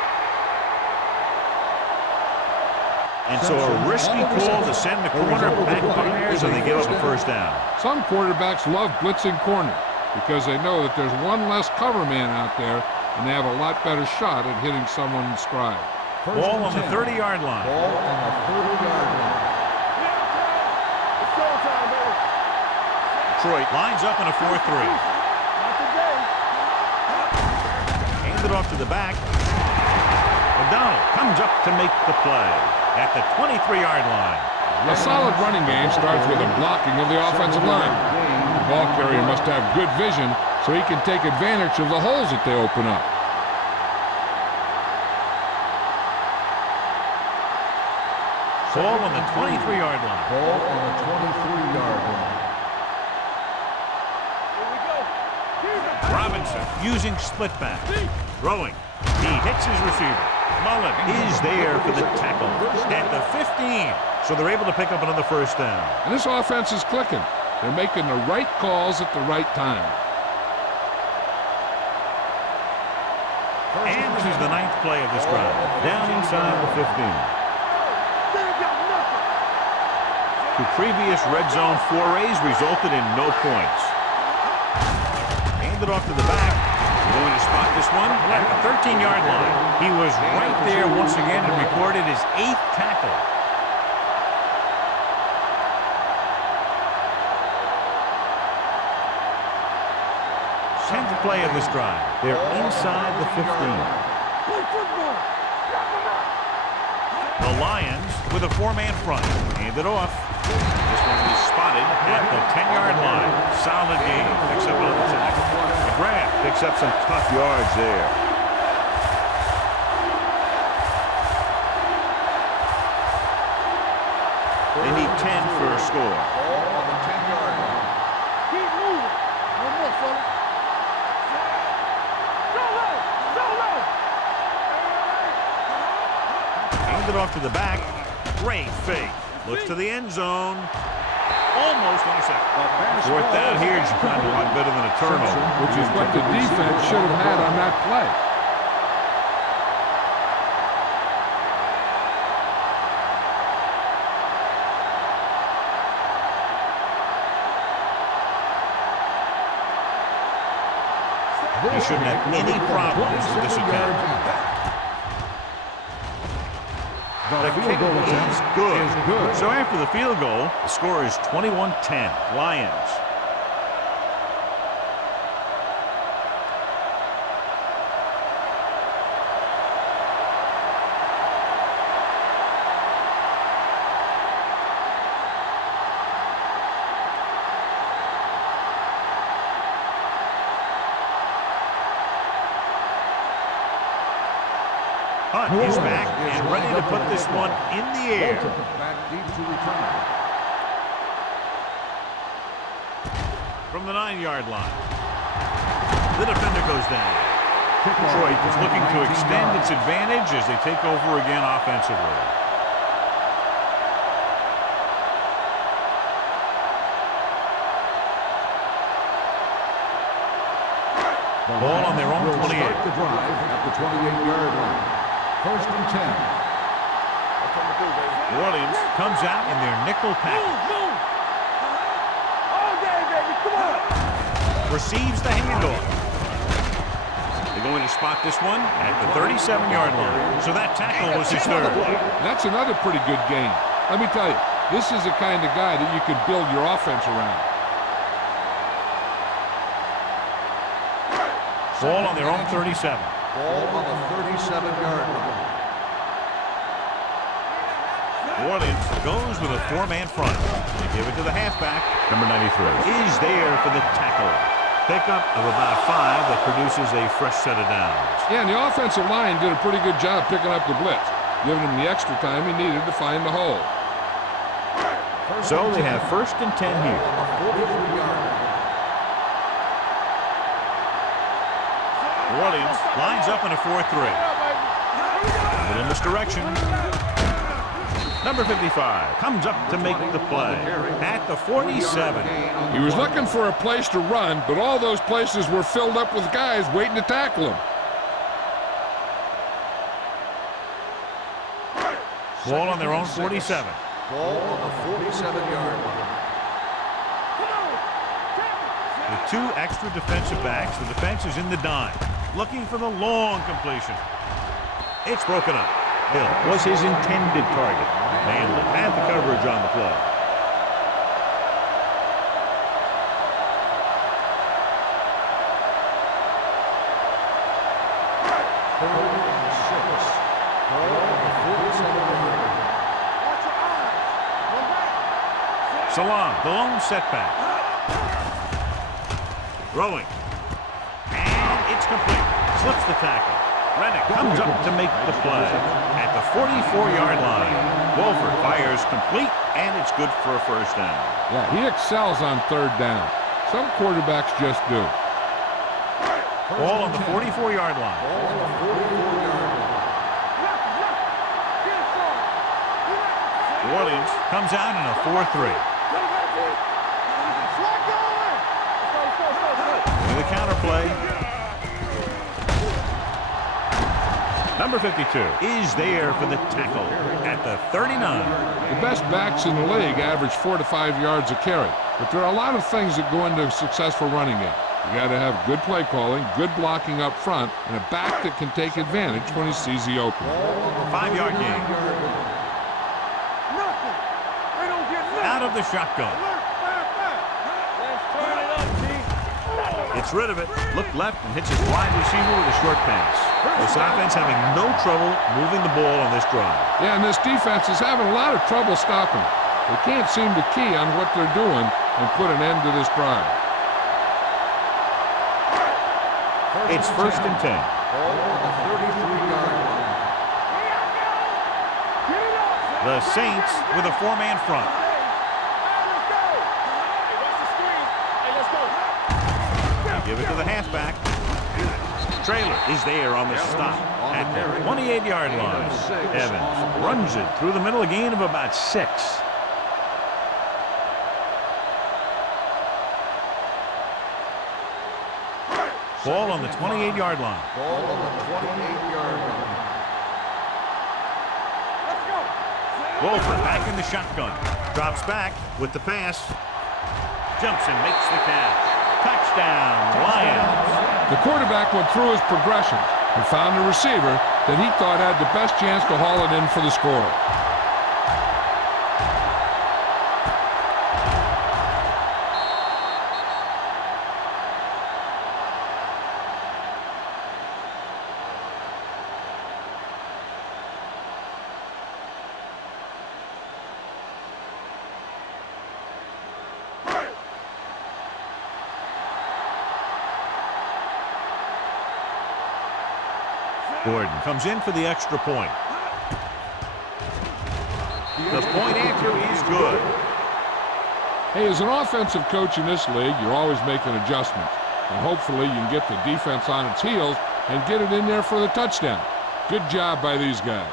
And so a risky call to send the corner back Buccaneers, and they give up a 1st down. Some quarterbacks love blitzing corner because they know that there's one less cover man out there, and they have a lot better shot at hitting someone in stride. Ball on the 30-yard line. Ball on the 30-yard line. Detroit lines up in a 4-3. Handed off to the back. O'Donnell comes up to make the play at the 23-yard line. A solid running game starts with a blocking of the offensive line. The ball carrier must have good vision so he can take advantage of the holes that they open up. Ball on the 23-yard line. Ball on the 23-yard line. Robinson using split back. Throwing. He hits his receiver. Mullen is there for the tackle at the 15. So they're able to pick up another first down. And this offense is clicking. They're making the right calls at the right time. And this is the 9th play of this drive. Down inside the 15. Two previous red zone forays resulted in no points. Handed off to the back. We're going to spot this one at the 13-yard line. He was right there once again and recorded his 8th tackle. 10th play of this drive. They're inside the 15. The Lions with a 4-man front. Handed off. This one is spotted at the 10-yard line. Solid game. Picks up another tackle. McGrath picks up some tough yards there. They need 10 for a score. Ball on the 10-yard line. Keep moving. One more, fella. Handed off to the back. Great fake. Looks to the end zone. Almost intercepted. Fourth down here is kind of a lot better than a turnover. Which is what the defense should have had on that play. He shouldn't have any problems with this attempt. The kick is good. So after the field goal, the score is 21-10. Lions. Hunt is back and ready to put this one in the air. Back deep to return. From the 9-yard line. The defender goes down. Detroit is looking to extend its advantage as they take over again offensively. Ball on their own 28. Start the drive at the 28-yard line. First and 10. New Orleans comes out in their nickel package. All day, baby. Come on. Receives the handoff. They're going to spot this one at the 37-yard line. So that tackle was his third. That's another pretty good game. Let me tell you, this is the kind of guy that you could build your offense around. Ball on their own 37. Ball on the 37-yard line. New Orleans goes with a 4-man front. They give it to the halfback. Number 93 is there for the tackle. Pickup of about 5 that produces a fresh set of downs. Yeah, and the offensive line did a pretty good job picking up the blitz, giving him the extra time he needed to find the hole. So they have first and 10 here. 43-yard line. New Orleans lines up in a 4-3. A little misdirection. Number 55 comes up to make the play at the 47. He was looking for a place to run, but all those places were filled up with guys waiting to tackle him. Ball on their own 47. Ball on the 47-yard line. With 2 extra defensive backs, the defense is in the dime, looking for the long completion. It's broken up. Hill was his intended target. Manley had the coverage on the play. Third and 6. Ball on the 47-yard line. Salam, the lone setback. Throwing. And it's complete. Slips the tackle. Reddick comes up to make the play at the 44-yard line. Wolford fires complete, and it's good for a first down. Yeah, he excels on third down. Some quarterbacks just do. Ball on the 44-yard line. Ball on the 44-yard line. New Orleans comes out in a 4-3. With a counter play. Number 52 is there for the tackle at the 39. The best backs in the league average 4 to 5 yards a carry, but there are a lot of things that go into a successful running game. You got to have good play calling, good blocking up front, and a back that can take advantage when he sees the opening. 5-yard gain. Out of the shotgun. Gets rid of it. Look left and hits his wide receiver with a short pass. This offense having no trouble moving the ball on this drive. Yeah, and this defense is having a lot of trouble stopping it. They can't seem to key on what they're doing and put an end to this drive. It's 1st and 10. Ball on the 33-yard line. The Saints with a 4-man front. Give it to the halfback. Trailer is there on the stop at the 28-yard line. Evans runs it through the middle, a gain of about 6. Ball on the 28-yard line. Ball on the 28-yard line. Wolford back in the shotgun. Drops back with the pass. Jumps and makes the catch. Touchdown, Lions. The quarterback went through his progressions and found a receiver that he thought had the best chance to haul it in for the score. Gordon comes in for the extra point. The point answer is good. Hey, as an offensive coach in this league, you're always making adjustments. And hopefully you can get the defense on its heels and get it in there for the touchdown. Good job by these guys.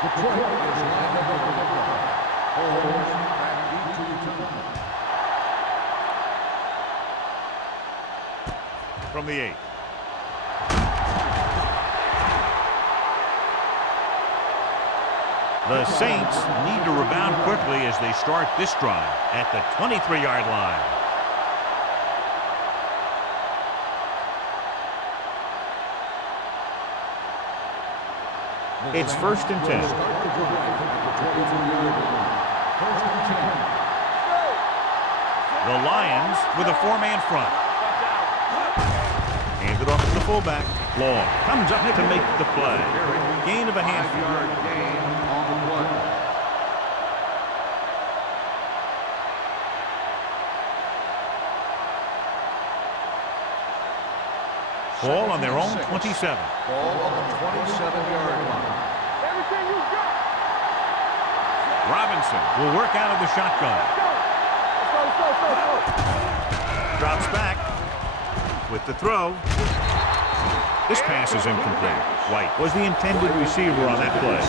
Detroit is lined up on the football. Holmes back deep to return. From the 8. The Saints need to rebound quickly as they start this drive at the 23-yard line. It's 1st and 10. The Lions with a 4-man front. Hands it off to the fullback. Long comes up to make the play. Gain of a half. 5-yard gain on the play. Ball on their own 27. Ball on the 27-yard line. Everything you got. Robinson will work out of the shotgun. Let's go. Drops back with the throw. This pass is incomplete. White was the intended receiver on that play.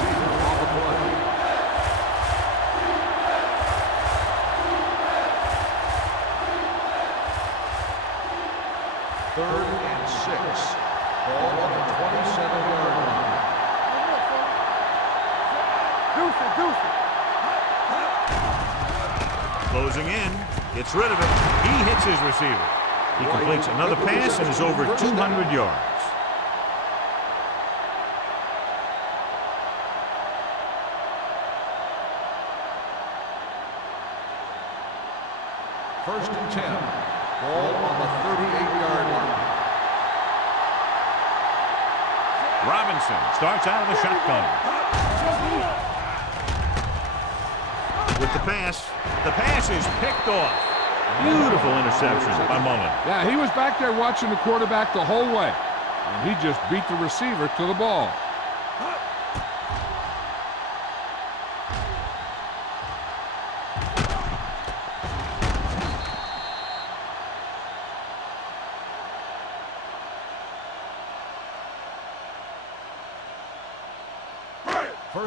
Third and 6. Ball on the 27-yard line. Deuce it. Closing in. Gets rid of it. He hits his receiver. He completes another pass and is over 200 yards. First and 10. Ball on the 38-yard line. Robinson starts out of the shotgun. With the pass is picked off. Beautiful interception by Mullen. Yeah, he was back there watching the quarterback the whole way, and he just beat the receiver to the ball.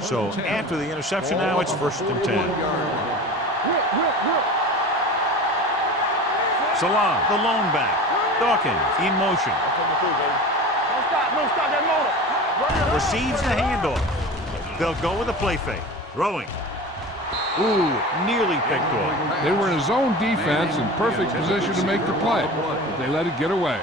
So after the interception, now it's 1st and 10. Salah, the lone back. Dawkins in motion. Don't stop that motor. Receives the handoff. They'll go with a play fake. Throwing. Ooh, nearly picked off. They were in a zone defense in perfect position to make the play, but they let it get away.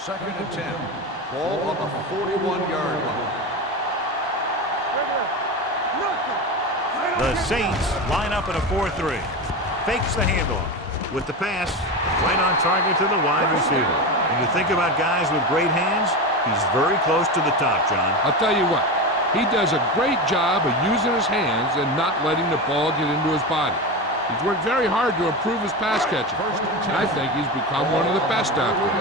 Second and 10. Ball on the 41-yard line. The Saints line up in a 4-3. Fakes the handoff. With the pass, right on target to the wide receiver. When you think about guys with great hands, he's very close to the top, John. I'll tell you what, he does a great job of using his hands and not letting the ball get into his body. He's worked very hard to improve his pass catching, and I think he's become one of the best out there.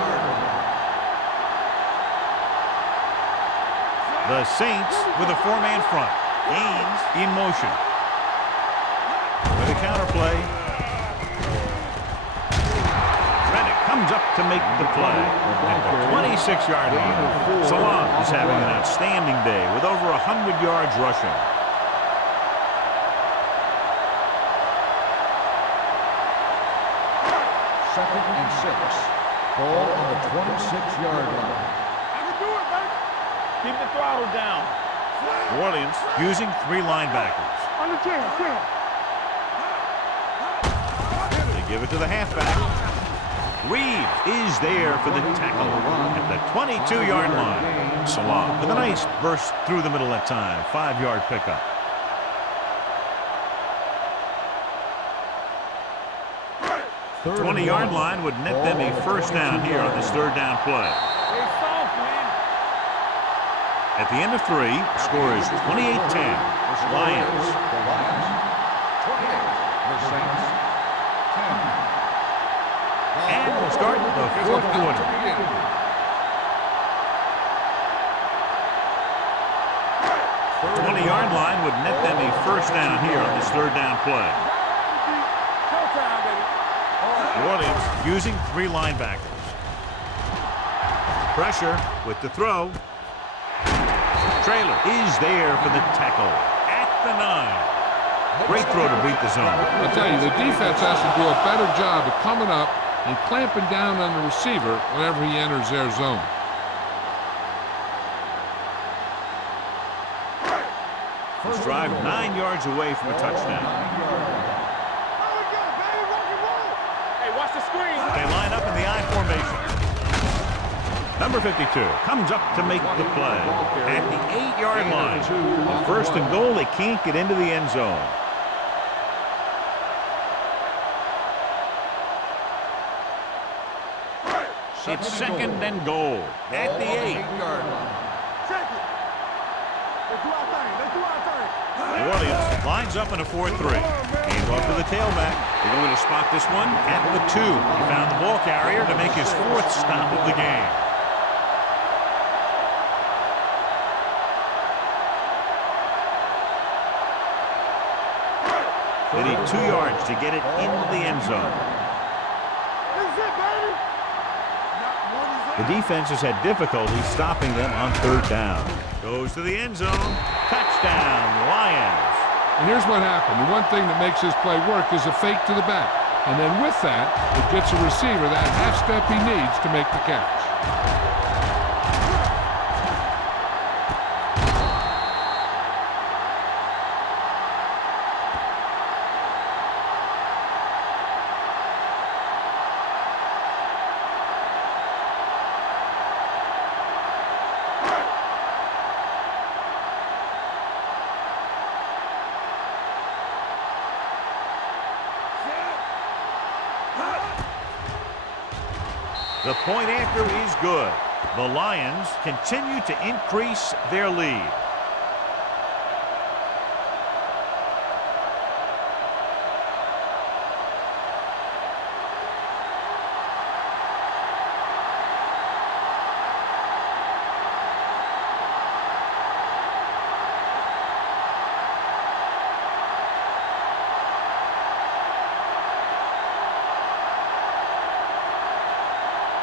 The Saints with a 4-man front. Gaines in motion. With a counter play. Reddick comes up to make the play. At the 26-yard line. Salah is having an outstanding day with over 100 yards rushing. Second and 6. Ball on the 26-yard line. Keep the throttle down. New Orleans using 3 linebackers. On the 10. They give it to the halfback. Reeves is there for the tackle at the 22-yard line. Salah with a nice burst through the middle that time. 5-yard pickup. The 20-yard line would net them a first down here on this 3rd down play. At the end of 3, score is 28-10. Lions. The Lions. 28. The Saints. 10. And we'll start the 4th quarter. The 20-yard line would net them a first down here on this 3rd down play. New Orleans using 3 linebackers. Pressure with the throw. Trailer is there for the tackle at the 9. Great throw to beat the zone. I'll tell you, the defense has to do a better job of coming up and clamping down on the receiver whenever he enters their zone. Let's drive 9 yards away from a touchdown. Hey, watch the screen. They line up in the I formation. Number 52 comes up to make the play at the 8-yard line. 1st and goal, they can't get into the end zone. It's 2nd and goal at the 8. New Orleans lines up in a 4-3. Hands off to the tailback. They're going to spot this one at the 2. He found the ball carrier to make his 4th stop of the game. They need 2 yards to get it into the end zone. The defense has had difficulty stopping them on 3rd down. Goes to the end zone. Touchdown, Lions. And here's what happened. The one thing that makes this play work is a fake to the back. And then with that, it gets a receiver that half step he needs to make the catch. The point after is good. The Lions continue to increase their lead.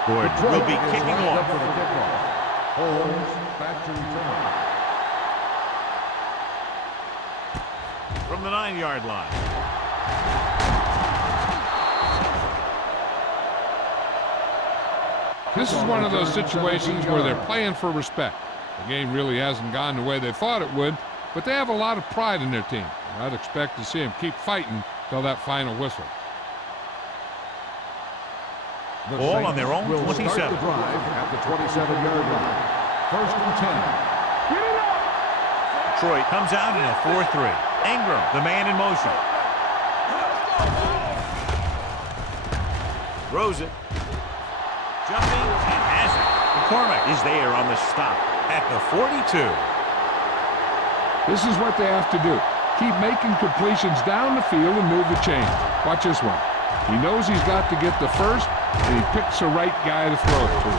Gordon will be kicking off. For the kickoff. Holmes back to return. From the 9-yard line. This is one of those situations where they're playing for respect. The game really hasn't gone the way they thought it would, but they have a lot of pride in their team. I'd expect to see them keep fighting till that final whistle. The Ball Saints on their own will 27. start the drive at the 27-yard line. First and 10. Detroit comes out in a 4-3. Ingram, the man in motion. Throws it. Jumping and has it. McCormick is there on the stop at the 42. This is what they have to do. Keep making completions down the field and move the chains. Watch this one. He knows he's got to get the first, and he picks the right guy to throw it to.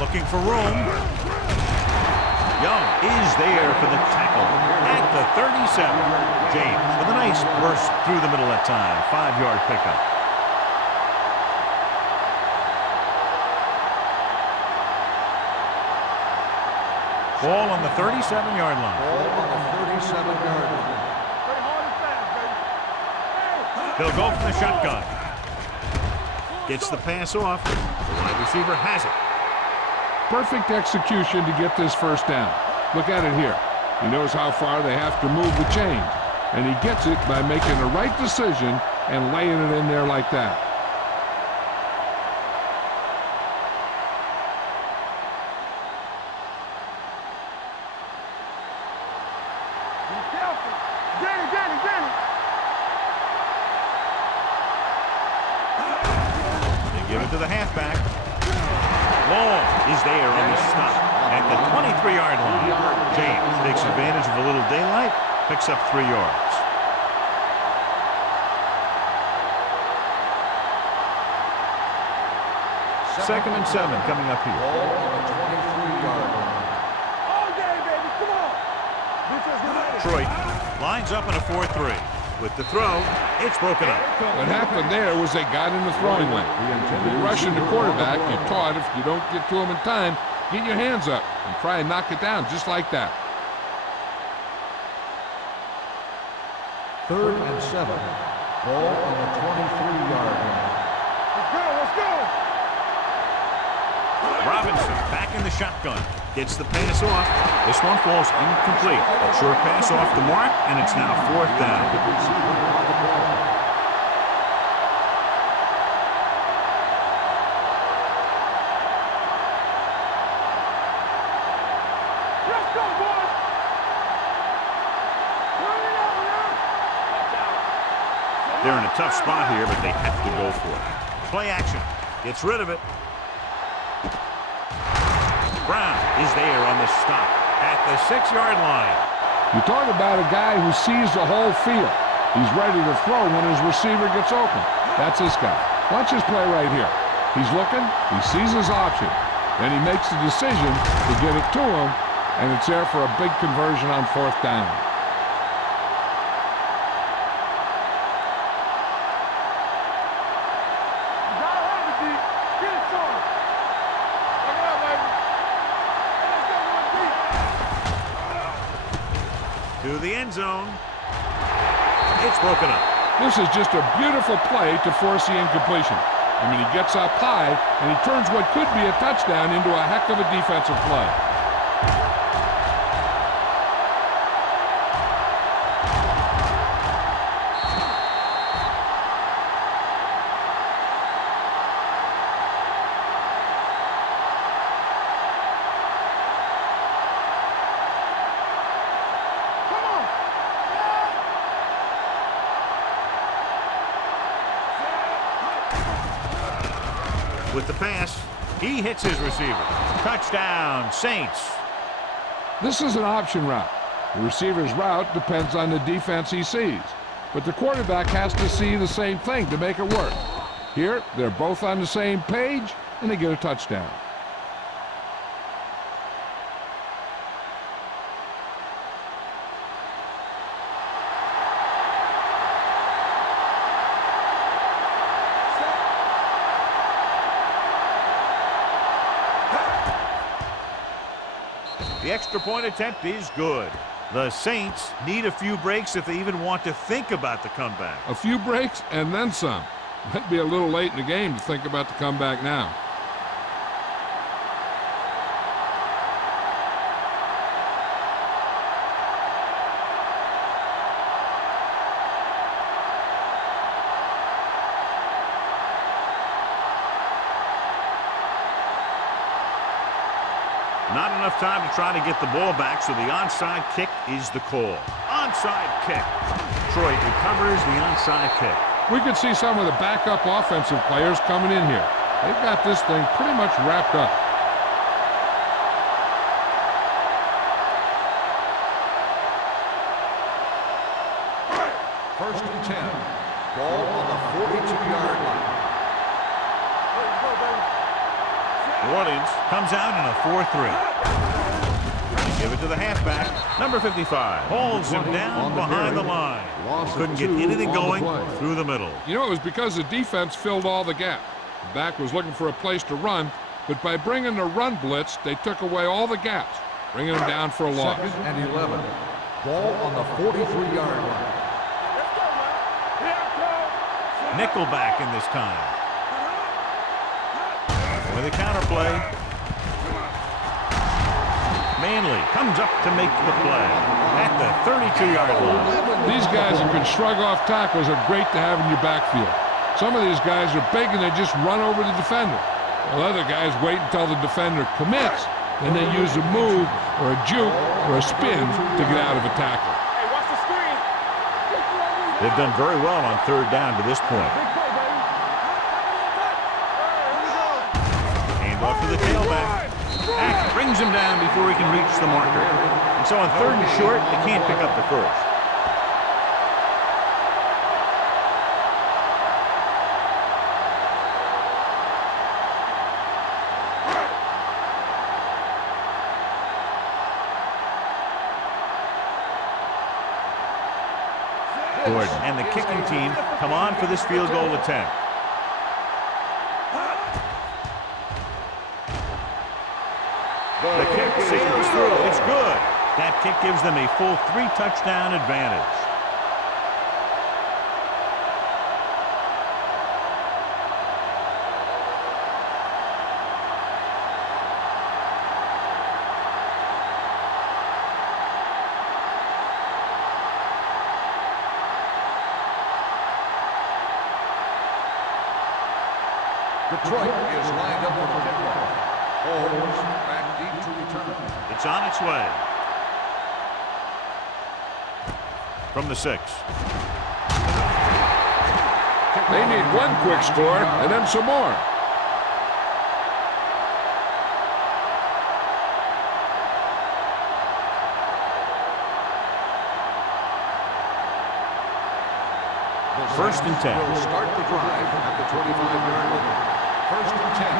Looking for room. Young is there for the tackle at the 37. James with a nice burst through the middle that time. 5-yard pickup. Ball on the 37-yard line. Ball on the 37-yard line. They'll go from the shotgun. Gets the pass off. The wide receiver has it. Perfect execution to get this first down. Look at it here. He knows how far they have to move the chains, and he gets it by making the right decision and laying it in there like that. They give it to the halfback. Long is there on the stop at the 23-yard line. James takes advantage of a little daylight, picks up 3 yards. Second and 7 coming up here. Ball on the 23-yard line. All day, baby. Come on. Defense related. Detroit lines up in a 4-3. With the throw, it's broken up. What happened there was they got in the throwing lane. You're rushing the quarterback. You're taught if you don't get to him in time, get your hands up and try and knock it down just like that. Third and 7. Ball on the 23-yard line. Let's go. Let's go. Robinson back in the shotgun. Gets the pass off. This one falls incomplete. A short pass off the mark, and it's now 4th down. Let's go, boys. Run it out now. They're in a tough spot here, but they have to go for it. Play action. Gets rid of it. Brown is there on the stop at the 6-yard line. You talk about a guy who sees the whole field. He's ready to throw when his receiver gets open. That's this guy. Watch his play right here. He's looking, he sees his option, then he makes the decision to get it to him, and it's there for a big conversion on 4th down. You gotta have it, D. Get it to him. Check it out, baby. Let's go, D. To the end zone. It's broken up. This is just a beautiful play to force the incompletion. I mean, he gets up high, and he turns what could be a touchdown into a heck of a defensive play. With the pass, he hits his receiver. Touchdown, Saints. This is an option route. The receiver's route depends on the defense he sees. But the quarterback has to see the same thing to make it work. Here, they're both on the same page, and they get a touchdown. The extra point attempt is good. The Saints need a few breaks if they even want to think about the comeback. A few breaks and then some. Might be a little late in the game to think about the comeback now. Not enough time to try to get the ball back, so the onside kick is the call. Onside kick. Detroit recovers the onside kick. We could see some of the backup offensive players coming in here. They've got this thing pretty much wrapped up. First and 10. Ball on the 42-yard line. New Orleans comes out in a 4-3. Give it to the halfback, number 55. Holds him down behind the line. Couldn't get anything going through the middle. You know, it was because the defense filled all the gap. The back was looking for a place to run, but by bringing the run blitz, they took away all the gaps, bringing him down for a loss. Second and 11. Ball on the 43-yard line. Nickelback in this time. With a counter play. Manley comes up to make the play at the 32-yard line. These guys that can shrug off tackles are great to have in your backfield. Some of these guys are big and they just run over the defender. While other guys wait until the defender commits, then they use a move or a juke or a spin to get out of a tackle. Hey, watch the screen. They've done very well on third down to this point. Hand off to the tailback. Ack brings him down before he can reach the marker. And so on third and short, they can't pick up the first. Gordon and the kicking team come on for this field goal attempt. The kick sails through. It's good. That kick gives them a full 3-touchdown advantage. Detroit is lined up for the kickoff. Holmes back deep to return. It's on its way. From the 6. They need one quick score and then some more. First and 10. Will start the drive at the 25-yard line. First and 10.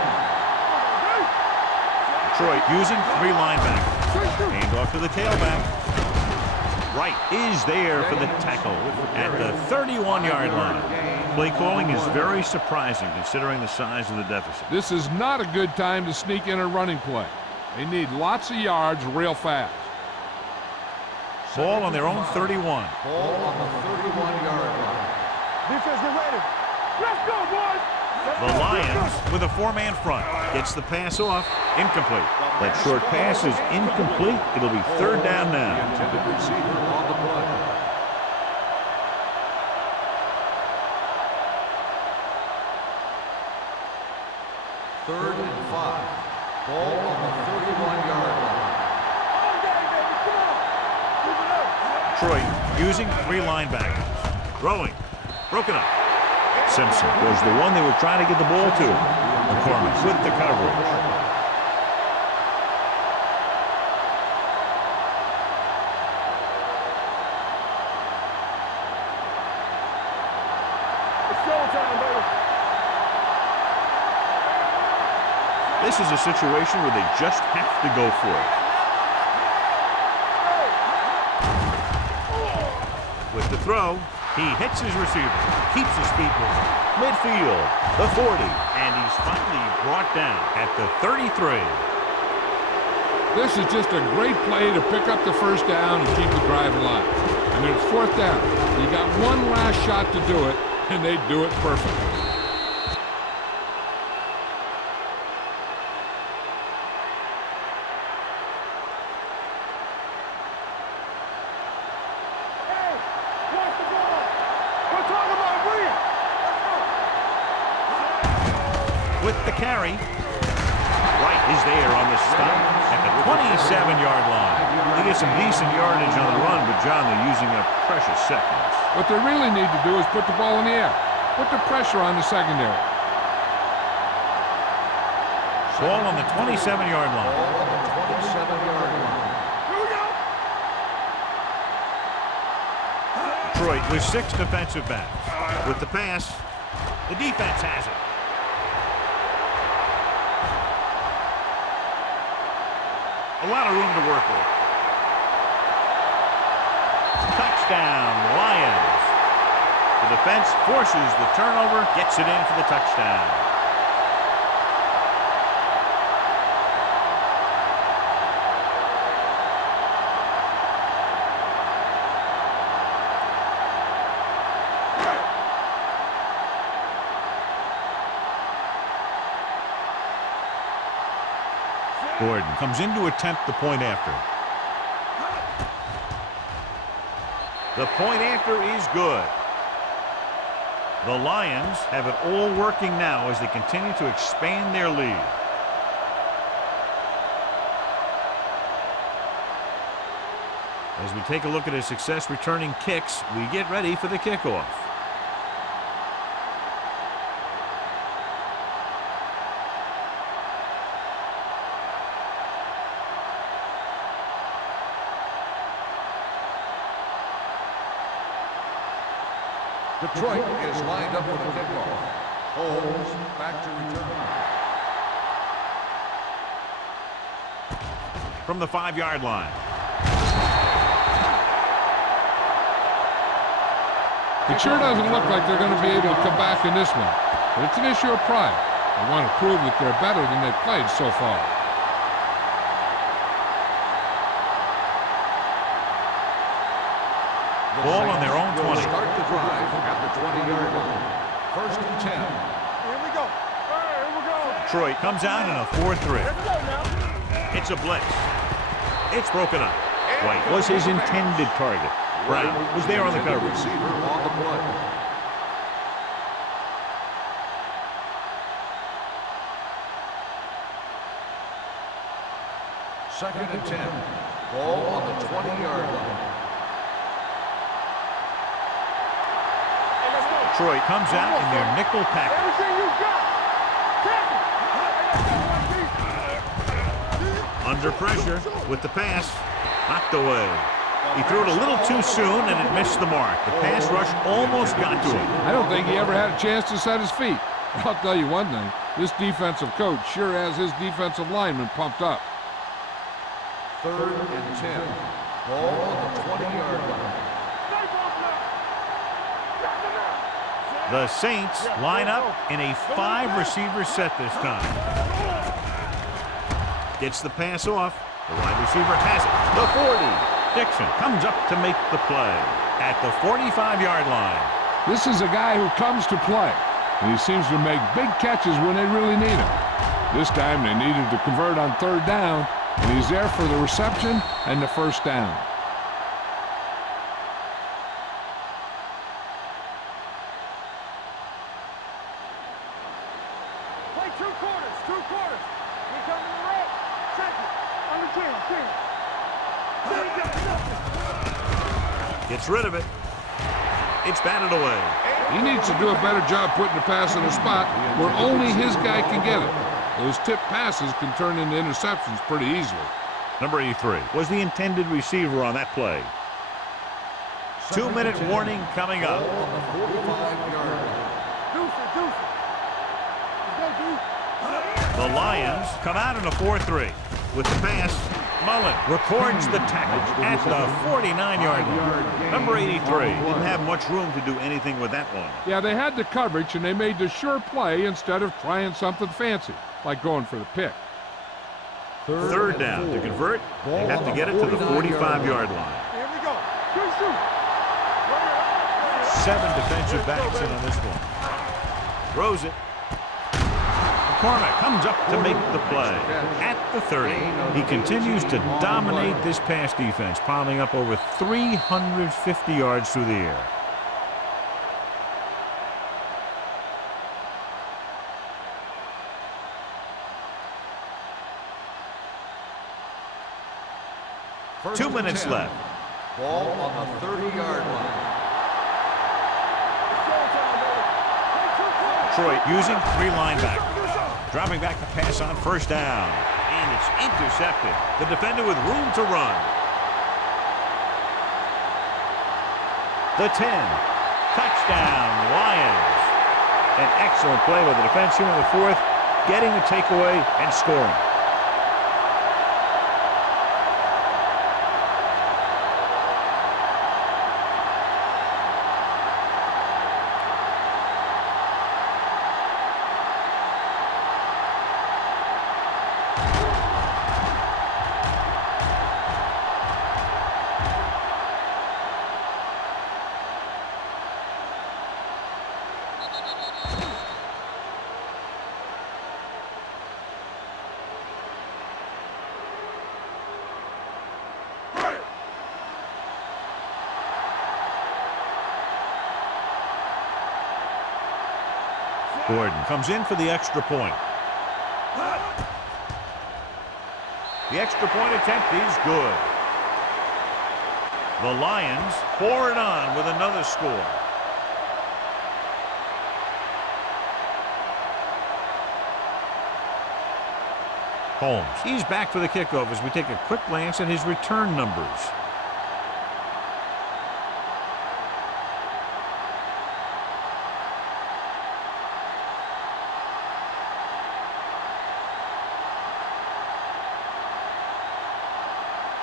Detroit using 3 linebackers. Hand off to the tailback. Wright is there for the tackle at the 31-yard line. Play calling is very surprising considering the size of the deficit. This is not a good time to sneak in a running play. They need lots of yards real fast. Ball on their own 31. Ball on the 31-yard line. Defense, get ready. Let's go, boys. The Lions with a 4-man front. Gets the pass off. Incomplete. That short pass is incomplete. It'll be third down The now. intended receiver on the play. Third and 5. Ball on the 31-yard line. Detroit using 3 linebackers. Throwing. Broken up. Simpson was the one they were trying to get the ball to. McCormick with the coverage. It's showtime, baby. This is a situation where they just have to go for it. With the throw, he hits his receiver, keeps his feet moving. Midfield, the 40, and he's finally brought down at the 33. This is just a great play to pick up the first down and keep the drive alive. And it's 4th down. You got one last shot to do it, and they do it perfectly. With the carry, Wright is there on the stop at the 27-yard line. They get some decent yardage on the run, but John, they're using up precious seconds. What they really need to do is put the ball in the air. Put the pressure on the secondary. Ball on the 27-yard line. Ball on the 27-yard line. Here we go. Detroit with 6 defensive backs. With the pass, the defense has it. A lot of room to work with. Touchdown, Lions. The defense forces the turnover, gets it in for the touchdown. Gordon comes in to attempt the point after. The point after is good. The Lions have it all working now as they continue to expand their lead. As we take a look at his success returning kicks, we get ready for the kickoff. Detroit is lined up for the kickoff. Holmes back to return. From the 5-yard line. It sure doesn't look like they're going to be able to come back in this one. But it's an issue of pride. They want to prove that they're better than they've played so far. Ball on their own 20. Start the drive at the 20-yard line. 1st and 10. Here we go. All right, here we go. Detroit comes out in a 4-3. Let's go now. It's a blitz. It's broken up. White was his intended target. Brown was there on the coverage. Receiver on the play. Second and 10. Ball on the 20-yard line. Detroit comes out in their nickel package. Everything you got. Under pressure with the pass. Knocked away. He threw it a little too soon and it missed the mark. The pass rush almost got to him. I don't think he ever had a chance to set his feet. I'll tell you one thing. This defensive coach sure has his defensive linemen pumped up. 3rd and 10. Ball on the 20-yard line. The Saints line up in a 5-receiver set this time. Gets the pass off. The wide receiver has it. The 40. Dixon comes up to make the play at the 45-yard line. This is a guy who comes to play, and he seems to make big catches when they really need him. This time they needed to convert on 3rd down, and he's there for the reception and the 1st down. Play 2 quarters, 2 quarters. We come to the right. Second. On the 10. Gets rid of it. It's batted away. He needs to do a better job putting the pass in a spot where only his guy can get it. Those tip passes can turn into interceptions pretty easily. Number 83 was the intended receiver on that play. 2-minute warning coming up. Ball on the 45-yard line. Deuce it, deuce it. Let's go, Deuce. The Lions come out in a 4-3. With the pass, Mullen records the tackle at the 49-yard line. Number 83 didn't have much room to do anything with that one. Yeah, they had the coverage, and they made the sure play instead of trying something fancy, like going for the pick. Third down. To convert, they have to get it to the 45-yard line. Here we go. Shoot. 7 defensive backs in on this one. Throws it. McCormick comes up to make the play at the 30. He continues to dominate this pass defense, piling up over 350 yards through the air. First 2 minutes 10. left. Ball on the 30-yard line. Detroit using 3 linebackers. Dropping back to pass on first down. And it's intercepted. The defender with room to run. The 10. Touchdown, Lions. An excellent play by the defense here in the 4th, getting the takeaway and scoring. Gordon comes in for the extra point. The extra point attempt is good. The Lions pour it on with another score. Holmes, he's back for the kickoff as we take a quick glance at his return numbers.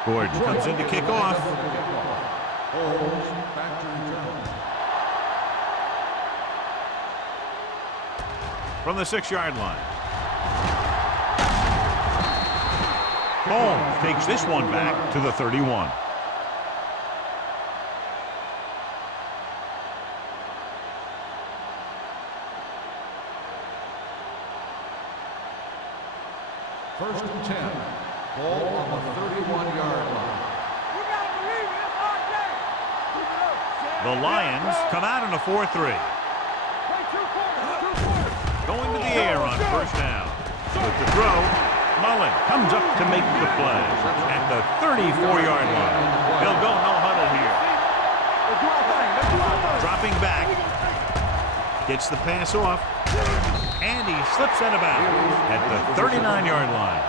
Gordon comes in to kick off. Holmes back to return. From the 6-yard line. Holmes takes this one back to the 31. First and 10. Ball on the 31-yard line. You gotta believe it. It's our game. Keep it up. The Lions come out in a 4-3. Play 2 quarters. Going to the air on first down. With the throw, Mullen comes up to make the play at the 34-yard line. They'll go no huddle here. Let's do our thing. Let's do our thing. Dropping back. Gets the pass off. And he slips out of bounds at the 39-yard line.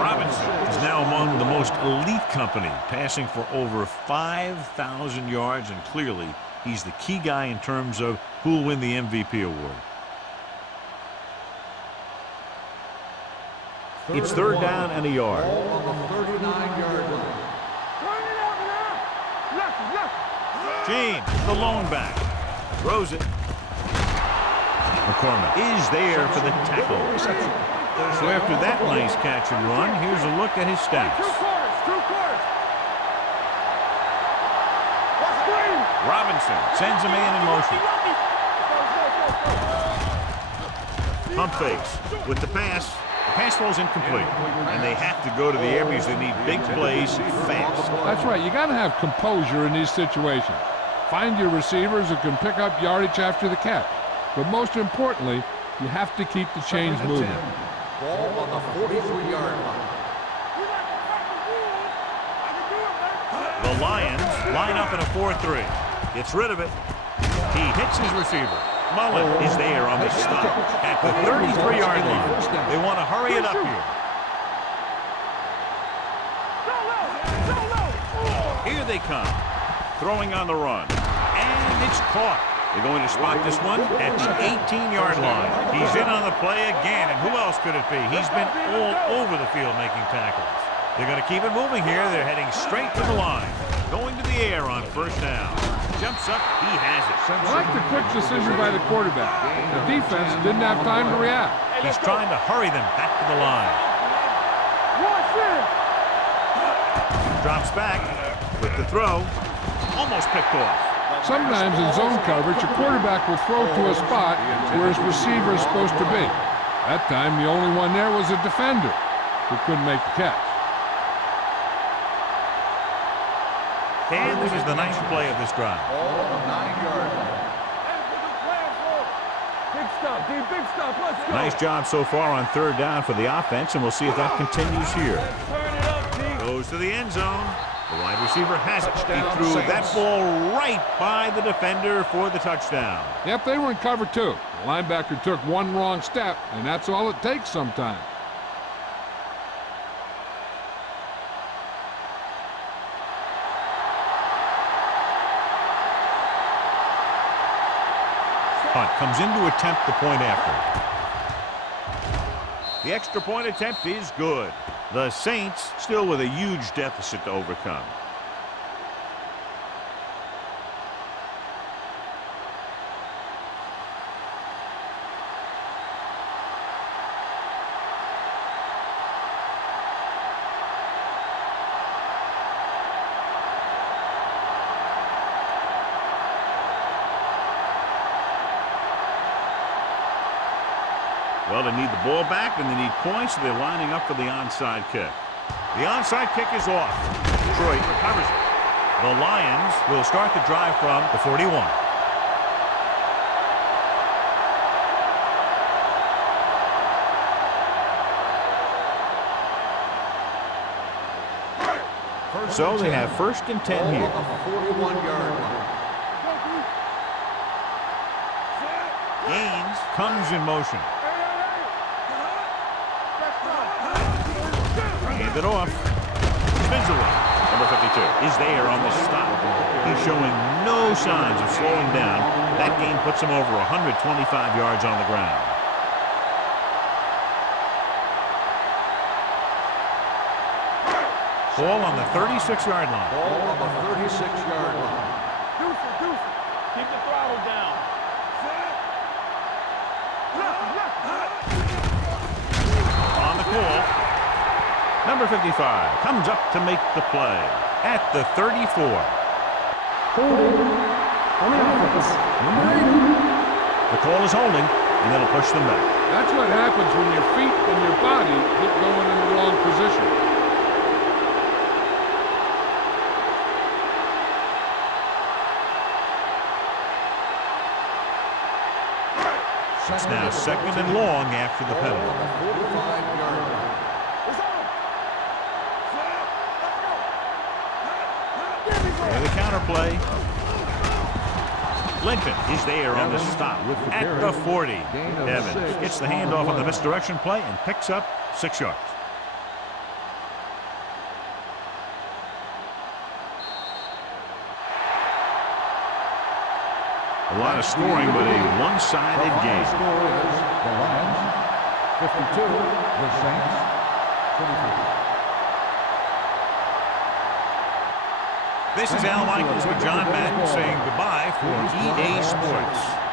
Robinson is now among the most elite company, passing for over 5,000 yards, and clearly he's the key guy in terms of who will win the MVP award. It's third down and a yard. Ball on the 39-yard line. Turn it up now. Left. James, the lone back, throws it. McCormick is there for the tackle. So after that nice catch and run, here's a look at his stats. 2 quarters. 2 quarters. Let's screen. Robinson sends a man in motion. Pump fakes with the pass. The pass falls incomplete, and they have to go to the air because they need big plays fast. That's right. You got to have composure in these situations. Find your receivers who can pick up yardage after the catch. But most importantly, you have to keep the chains moving. Ball on the 43-yard line. The Lions line up in a 4-3. Gets rid of it. He hits his receiver. Mullen is there on the stop at the 33-yard line. They want to hurry it up here. Here they come. Throwing on the run. And it's caught. They're going to spot this one at the 18-yard line. He's in on the play again, and who else could it be? He's been all over the field making tackles. They're going to keep it moving here. They're heading straight to the line. Going to the air on first down. Jumps up. He has it. I like the quick decision by the quarterback. The defense didn't have time to react. He's trying to hurry them back to the line. Drops back with the throw. Almost picked off. Sometimes in zone coverage, a quarterback will throw to a spot where his receiver is supposed to be. That time, the only one there was a defender who couldn't make the catch. And this is the ninth play of this drive. All 9-yard line. Big stop, D, big stop, let's go. Nice job so far on third down for the offense, and we'll see if that continues here. Turn it up, D. Goes to the end zone. The wide receiver has it. He threw that ball right by the defender for the touchdown. Yep, they were in cover two. The linebacker took one wrong step, and that's all it takes sometimes. Punt comes in to attempt the point after. The extra point attempt is good. The Saints still with a huge deficit to overcome. Well, they need the ball back, and they need points, so they're lining up for the onside kick. The onside kick is off. Detroit recovers it. The Lions will start the drive from the 41. So they have first and 10 here. 41-yard line. Gaines comes in motion. Hand it off. Spins away. Number 52 is there on the stop. He's showing no signs of slowing down. That gain puts him over 125 yards on the ground. Ball on the 36-yard line. Ball on the 36-yard line. Deuce. Keep the throttle down. On the call. Number 55 comes up to make the play at the 34. Holding on the offense. Number 80. The call is holding, and that'll push them back. That's what happens when your feet and your body get going in the wrong position. It's now second and long after the penalty. 45-yard line. And the counterplay. Linton is there on the stop at the 40. Evans gets the handoff on the misdirection play and picks up 6 yards. A lot of scoring, but a one-sided game. The score is the Lions 52, the Saints 23. This is Al Michaels with John Madden saying goodbye for EA Sports.